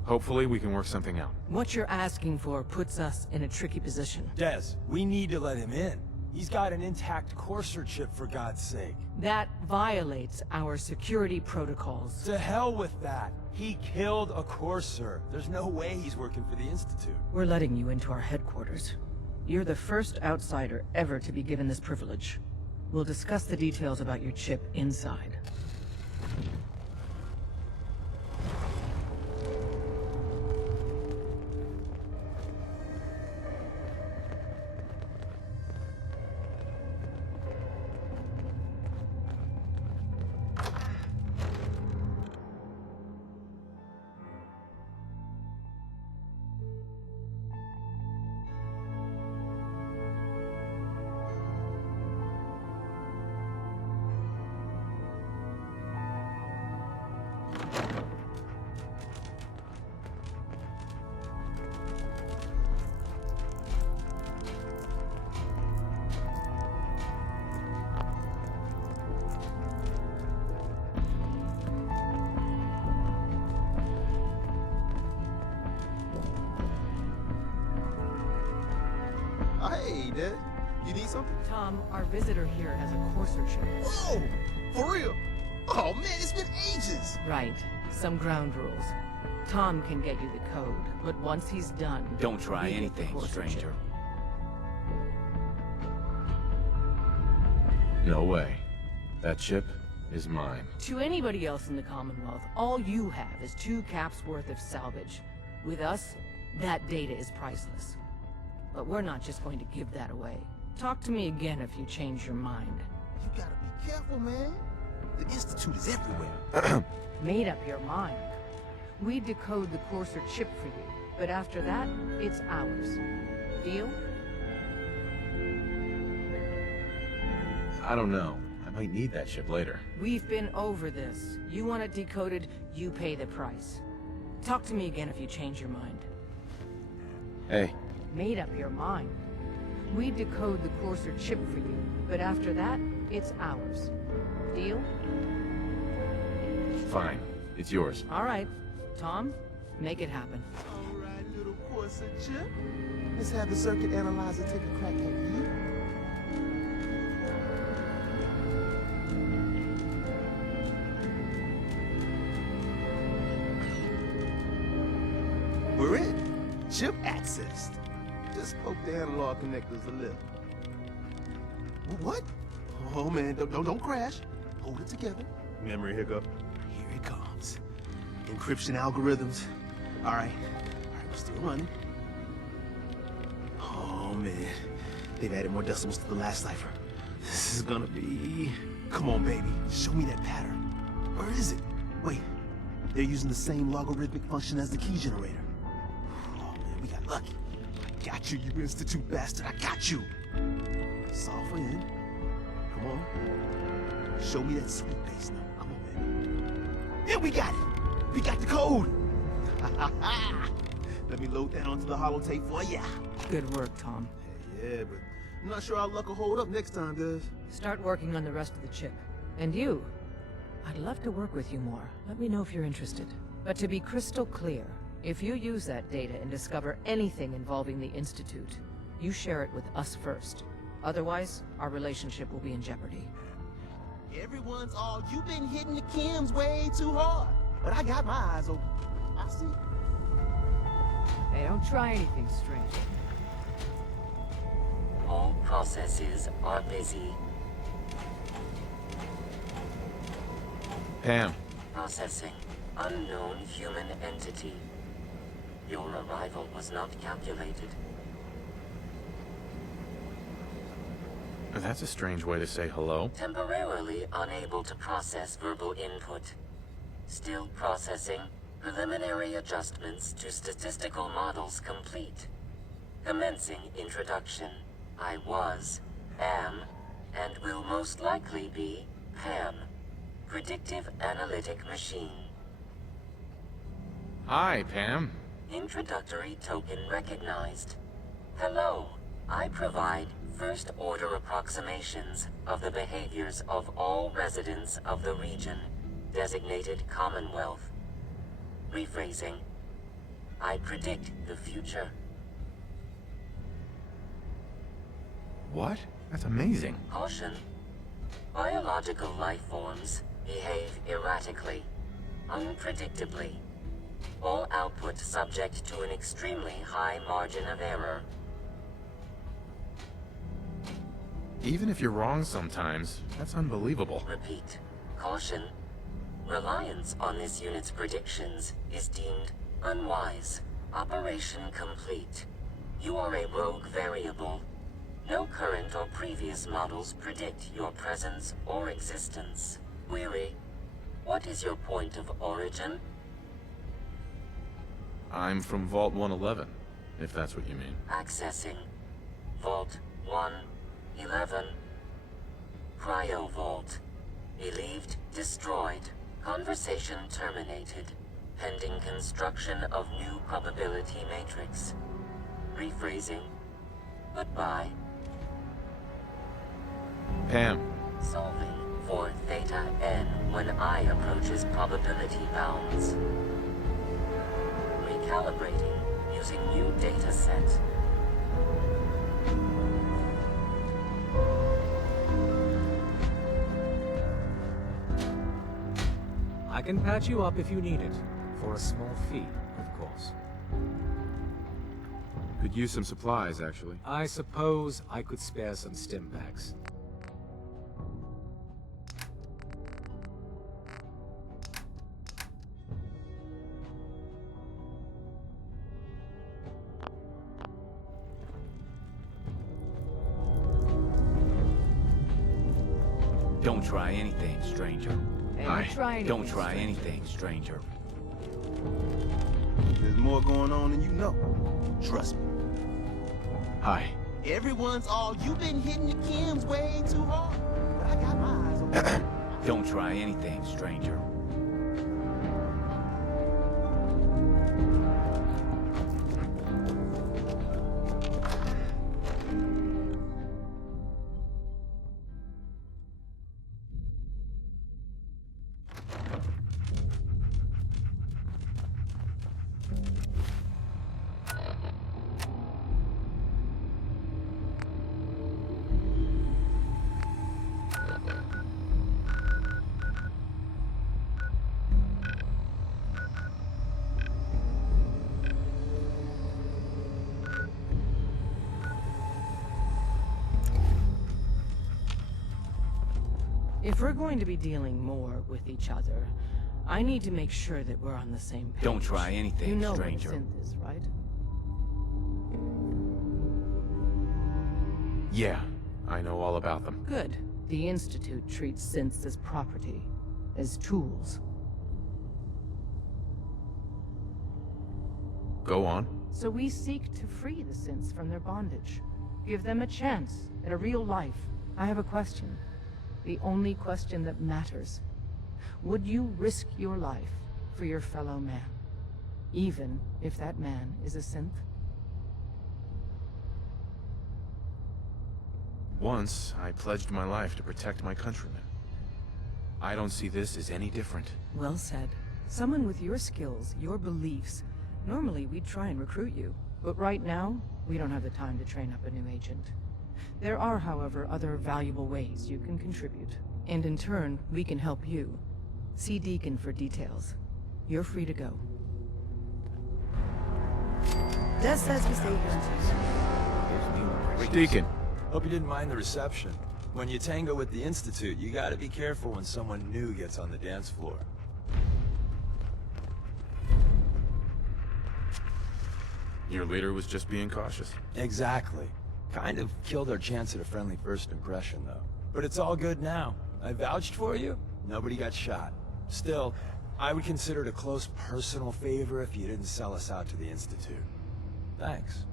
Hopefully we can work something out. What you're asking for puts us in a tricky position. Des, we need to let him in. He's got an intact Courser chip, for God's sake. That violates our security protocols. To hell with that. He killed a Courser. There's no way he's working for the Institute. We're letting you into our headquarters. You're the first outsider ever to be given this privilege. We'll discuss the details about your chip inside. Hey, Dad. You need something? Tom, our visitor here has a Courser chip. Oh, for real? Oh, man, it's been ages. Right. Some ground rules. Tom can get you the code, but once he's done... Don't try you get the anything, Courser stranger. chip. No way. That chip is mine. To anybody else in the Commonwealth, all you have is 2 caps worth of salvage. With us, that data is priceless. But we're not just going to give that away. Talk to me again if you change your mind. You gotta be careful, man. The Institute is everywhere. Made up your mind. We decode the Courser chip for you, but after that, it's ours. Deal? I don't know. I might need that chip later. We've been over this. You want it decoded, you pay the price. Talk to me again if you change your mind. Hey. Made up your mind. We decode the Courser chip for you, but after that, it's ours. Deal? Fine. It's yours. All right. Tom, make it happen. All right, little Courser chip. Let's have the circuit analyzer take a crack at you. We're in. Chip accessed. Just poke the analog connectors a little. What? Oh man, don't crash. Hold it together. Memory hiccup. Here it comes. Encryption algorithms. All right, we're still running. Oh man, they've added more decimals to the last cipher. This is gonna be... Come on, baby, show me that pattern. Where is it? Wait, they're using the same logarithmic function as the key generator. Oh man, we got lucky. I got you, you Institute bastard, I got you. Software in. Come on. Show me that sweet bass note. Come on, baby. Yeah, we got it. We got the code. Let me load that onto the holotape for ya. Good work, Tom. Yeah, but I'm not sure our luck will hold up next time, Des. Start working on the rest of the chip. And you? I'd love to work with you more. Let me know if you're interested. But to be crystal clear, if you use that data and discover anything involving the Institute, you share it with us first. Otherwise, our relationship will be in jeopardy. Everyone's all, you've been hitting the chems way too hard. But I got my eyes open. I see. Hey, don't try anything strange. All processes are busy. Pam. Processing. Unknown human entity. Your arrival was not calculated. That's a strange way to say hello. Temporarily unable to process verbal input. Still processing. Preliminary adjustments to statistical models complete. Commencing introduction. I was, am, and will most likely be Pam. Predictive Analytic Machine. Hi, Pam. Introductory token recognized. Hello. I provide first-order approximations of the behaviors of all residents of the region, designated Commonwealth. Rephrasing. I predict the future. What? That's amazing. Caution. Biological life forms behave erratically, unpredictably. All output subject to an extremely high margin of error. Even if you're wrong sometimes, that's unbelievable. Repeat. Caution. Reliance on this unit's predictions is deemed unwise. Operation complete. You are a rogue variable. No current or previous models predict your presence or existence. Query. What is your point of origin? I'm from Vault 111, if that's what you mean. Accessing. Vault 111. Cryo Vault. Believed destroyed. Conversation terminated. Pending construction of new probability matrix. Rephrasing. Goodbye. Pam. Solving for Theta N when I approaches probability bounds. Recalibrating using new data set. I can patch you up if you need it. For a small fee, of course. Could use some supplies, actually. I suppose I could spare some stim packs. Don't try anything, stranger. Hey, Don't try anything, stranger. There's more going on than you know. Trust me. Hi. Everyone's all, you've been hitting the chems way too hard. But I got my eyes open. Don't try anything, stranger. If we're going to be dealing more with each other, I need to make sure that we're on the same page. Don't try anything, you know stranger. what a synth is, right? Yeah, I know all about them. Good. The Institute treats synths as property, as tools. Go on. So we seek to free the synths from their bondage. Give them a chance at a real life. I have a question. The only question that matters. Would you risk your life for your fellow man? Even if that man is a synth? Once, I pledged my life to protect my countrymen. I don't see this as any different. Well said. Someone with your skills, your beliefs. Normally, we'd try and recruit you. But right now, we don't have the time to train up a new agent. There are, however, other valuable ways you can contribute. And in turn, we can help you. See Deacon for details. You're free to go. Just as we stay here. Deacon. Hope you didn't mind the reception. When you tango with the Institute, you gotta be careful when someone new gets on the dance floor. Your leader was just being cautious. Exactly. Kind of killed our chance at a friendly first impression, though. But it's all good now. I vouched for you. Nobody got shot. Still, I would consider it a close personal favor if you didn't sell us out to the Institute. Thanks.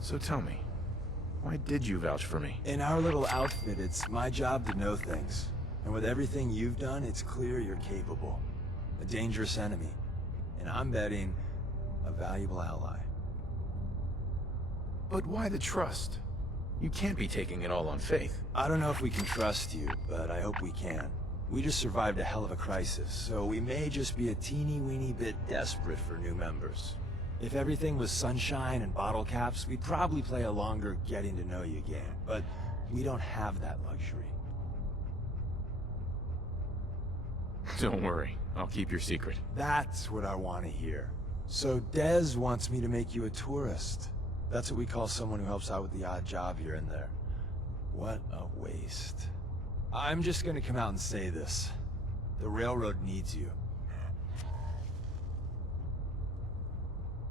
So tell me, why did you vouch for me? In our little outfit, it's my job to know things. And with everything you've done, it's clear you're capable. A dangerous enemy. And I'm betting a valuable ally. But why the trust? You can't be taking it all on faith. I don't know if we can trust you, but I hope we can. We just survived a hell of a crisis, so we may just be a teeny-weeny bit desperate for new members. If everything was sunshine and bottle caps, we'd probably play a longer getting-to-know-you game, but we don't have that luxury. Don't worry, I'll keep your secret. That's what I want to hear. So Dez wants me to make you a tourist. That's what we call someone who helps out with the odd job here and there. What a waste. I'm just gonna come out and say this. The railroad needs you.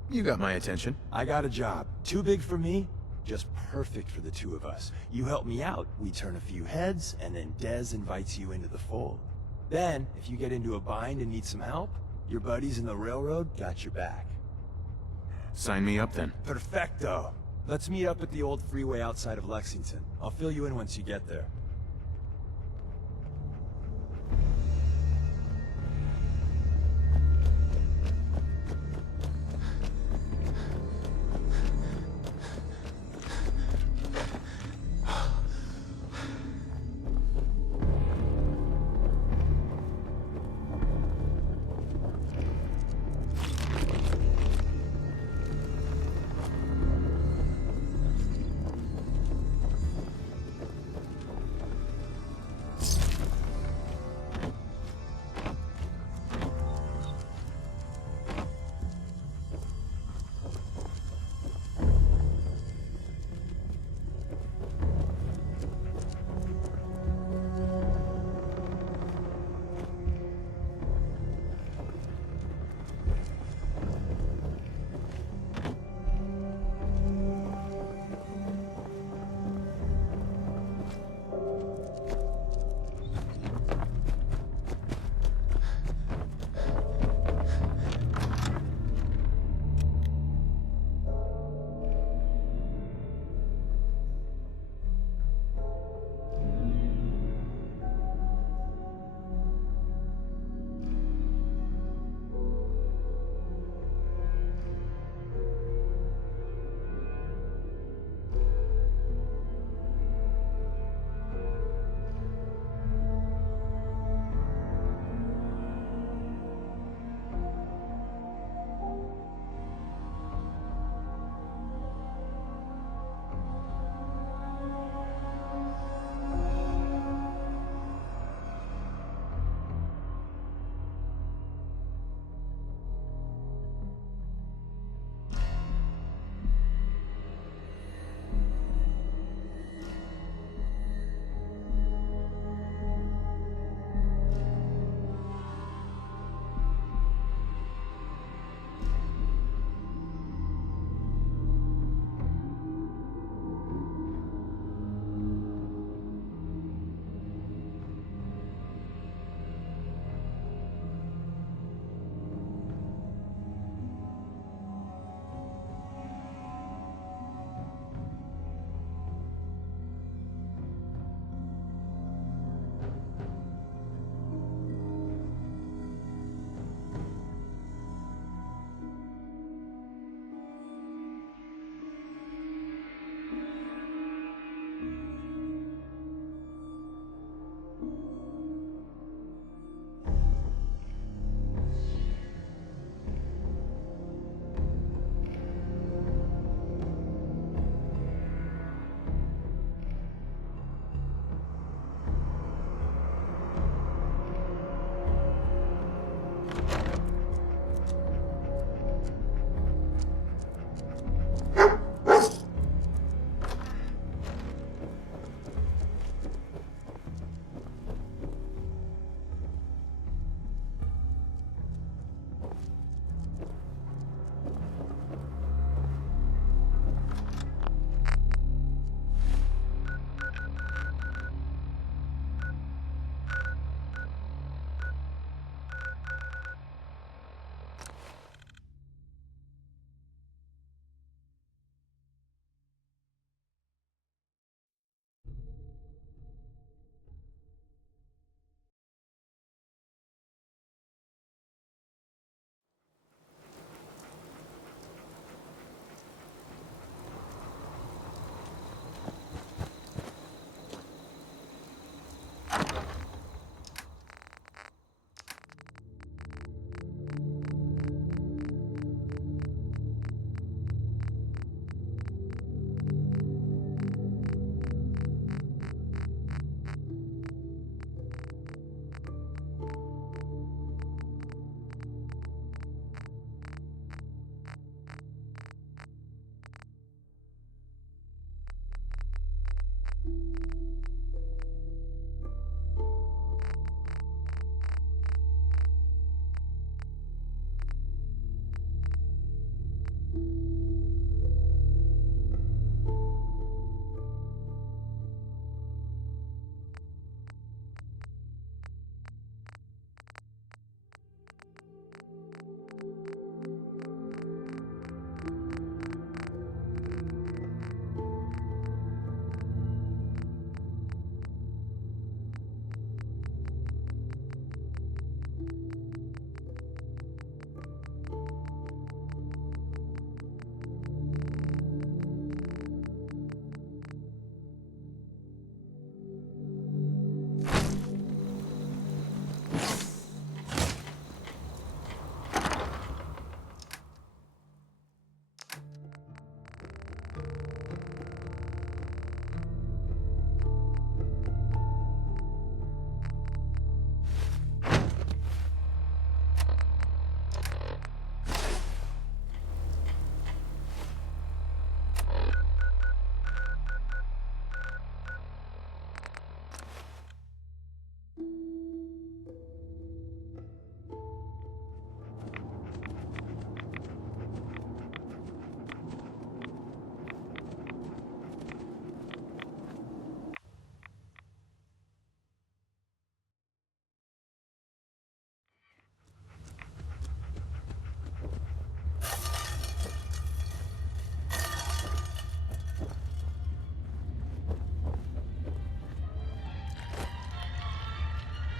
You got my attention. I got a job. Too big for me, just perfect for the two of us. You help me out, we turn a few heads, and then Dez invites you into the fold. Then, if you get into a bind and need some help, your buddies in the railroad got your back. Sign me up then. Perfecto. Let's meet up at the old freeway outside of Lexington. I'll fill you in once you get there.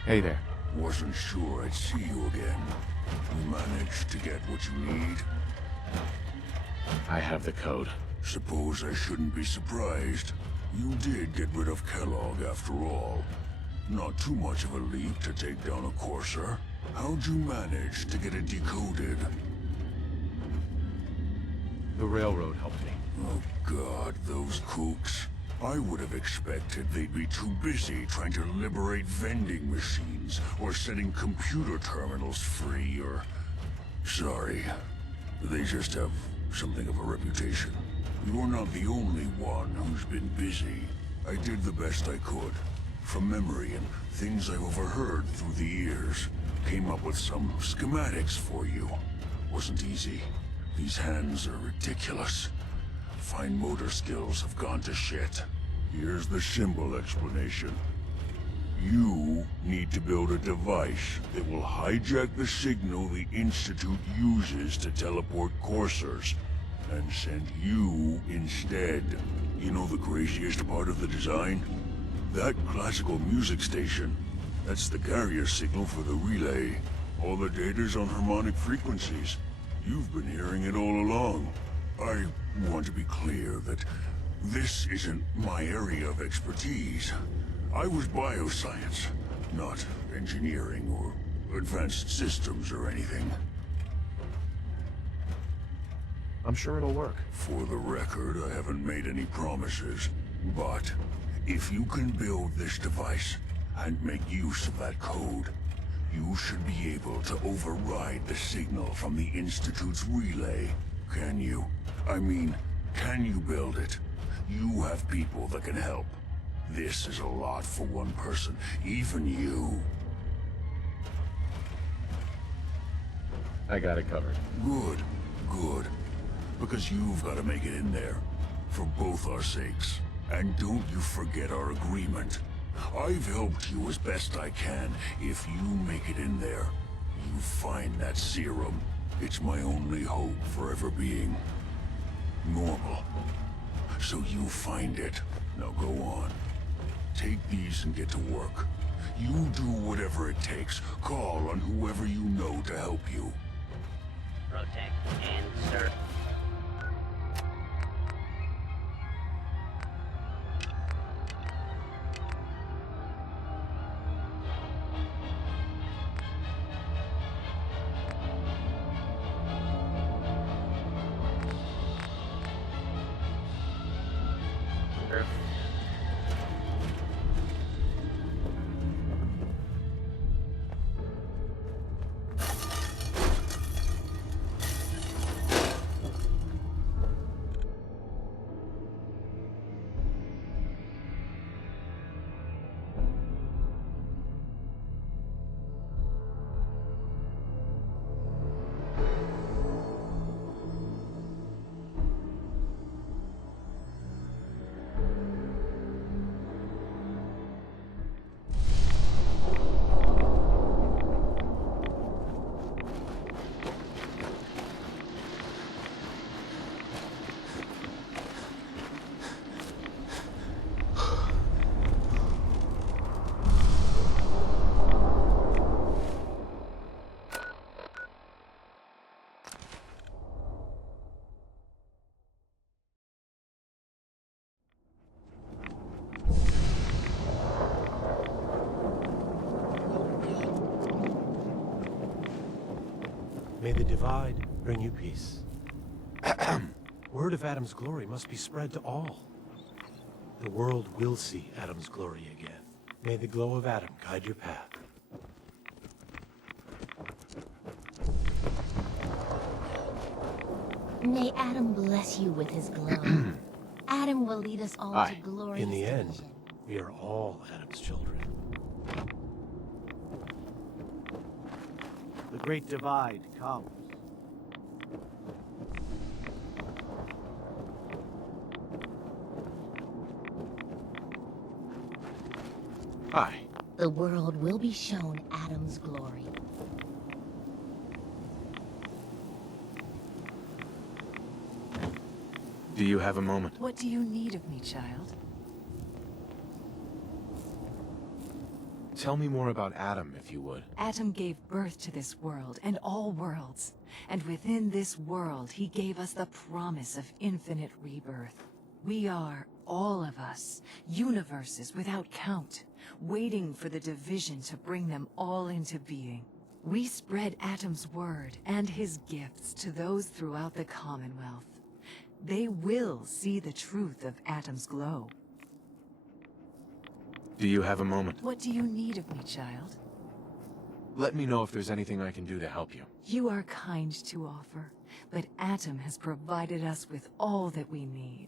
Hey there. Wasn't sure I'd see you again. You managed to get what you need? I have the code. Suppose I shouldn't be surprised. You did get rid of Kellogg after all. Not too much of a leap to take down a Courser. How'd you manage to get it decoded? The railroad helped me. Oh God, those kooks. I would have expected they'd be too busy trying to liberate vending machines, or setting computer terminals free, or... Sorry. They just have something of a reputation. You're not the only one who's been busy. I did the best I could. From memory and things I've overheard through the years. Came up with some schematics for you. Wasn't easy. These hands are ridiculous. Fine motor skills have gone to shit. Here's the simple explanation. You need to build a device that will hijack the signal the Institute uses to teleport coursers, and send you instead. You know the craziest part of the design? That classical music station. That's the carrier signal for the relay. All the data's on harmonic frequencies. You've been hearing it all along. I want to be clear that this isn't my area of expertise. I was bioscience, not engineering or advanced systems or anything. I'm sure it'll work. For the record, I haven't made any promises, but if you can build this device and make use of that code, you should be able to override the signal from the Institute's relay. Can you? I mean, can you build it? You have people that can help. This is a lot for one person, even you. I got it covered. Good, good. Because you've got to make it in there. For both our sakes. And don't you forget our agreement. I've helped you as best I can. If you make it in there, you find that serum. It's my only hope for ever being normal. So you find it. Now go on. Take these and get to work. You do whatever it takes. Call on whoever you know to help you. Protect and serve. May the Divide bring you peace. Word of Adam's glory must be spread to all. The world will see Adam's glory again. May the glow of Adam guide your path. May Adam bless you with his glow. Adam will lead us all to glorious In the end, vision. we are all Adam's children. The Great Divide comes. Hi. The world will be shown Adam's glory. Do you have a moment? What do you need of me, child? Tell me more about Adam, if you would. Atom gave birth to this world and all worlds. And within this world, he gave us the promise of infinite rebirth. We are, all of us, universes without count, waiting for the division to bring them all into being. We spread Atom's word and his gifts to those throughout the Commonwealth. They will see the truth of Atom's glow. Do you have a moment? What do you need of me, child? Let me know if there's anything I can do to help you. You are kind to offer, but Atom has provided us with all that we need.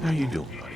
How you doing, bud?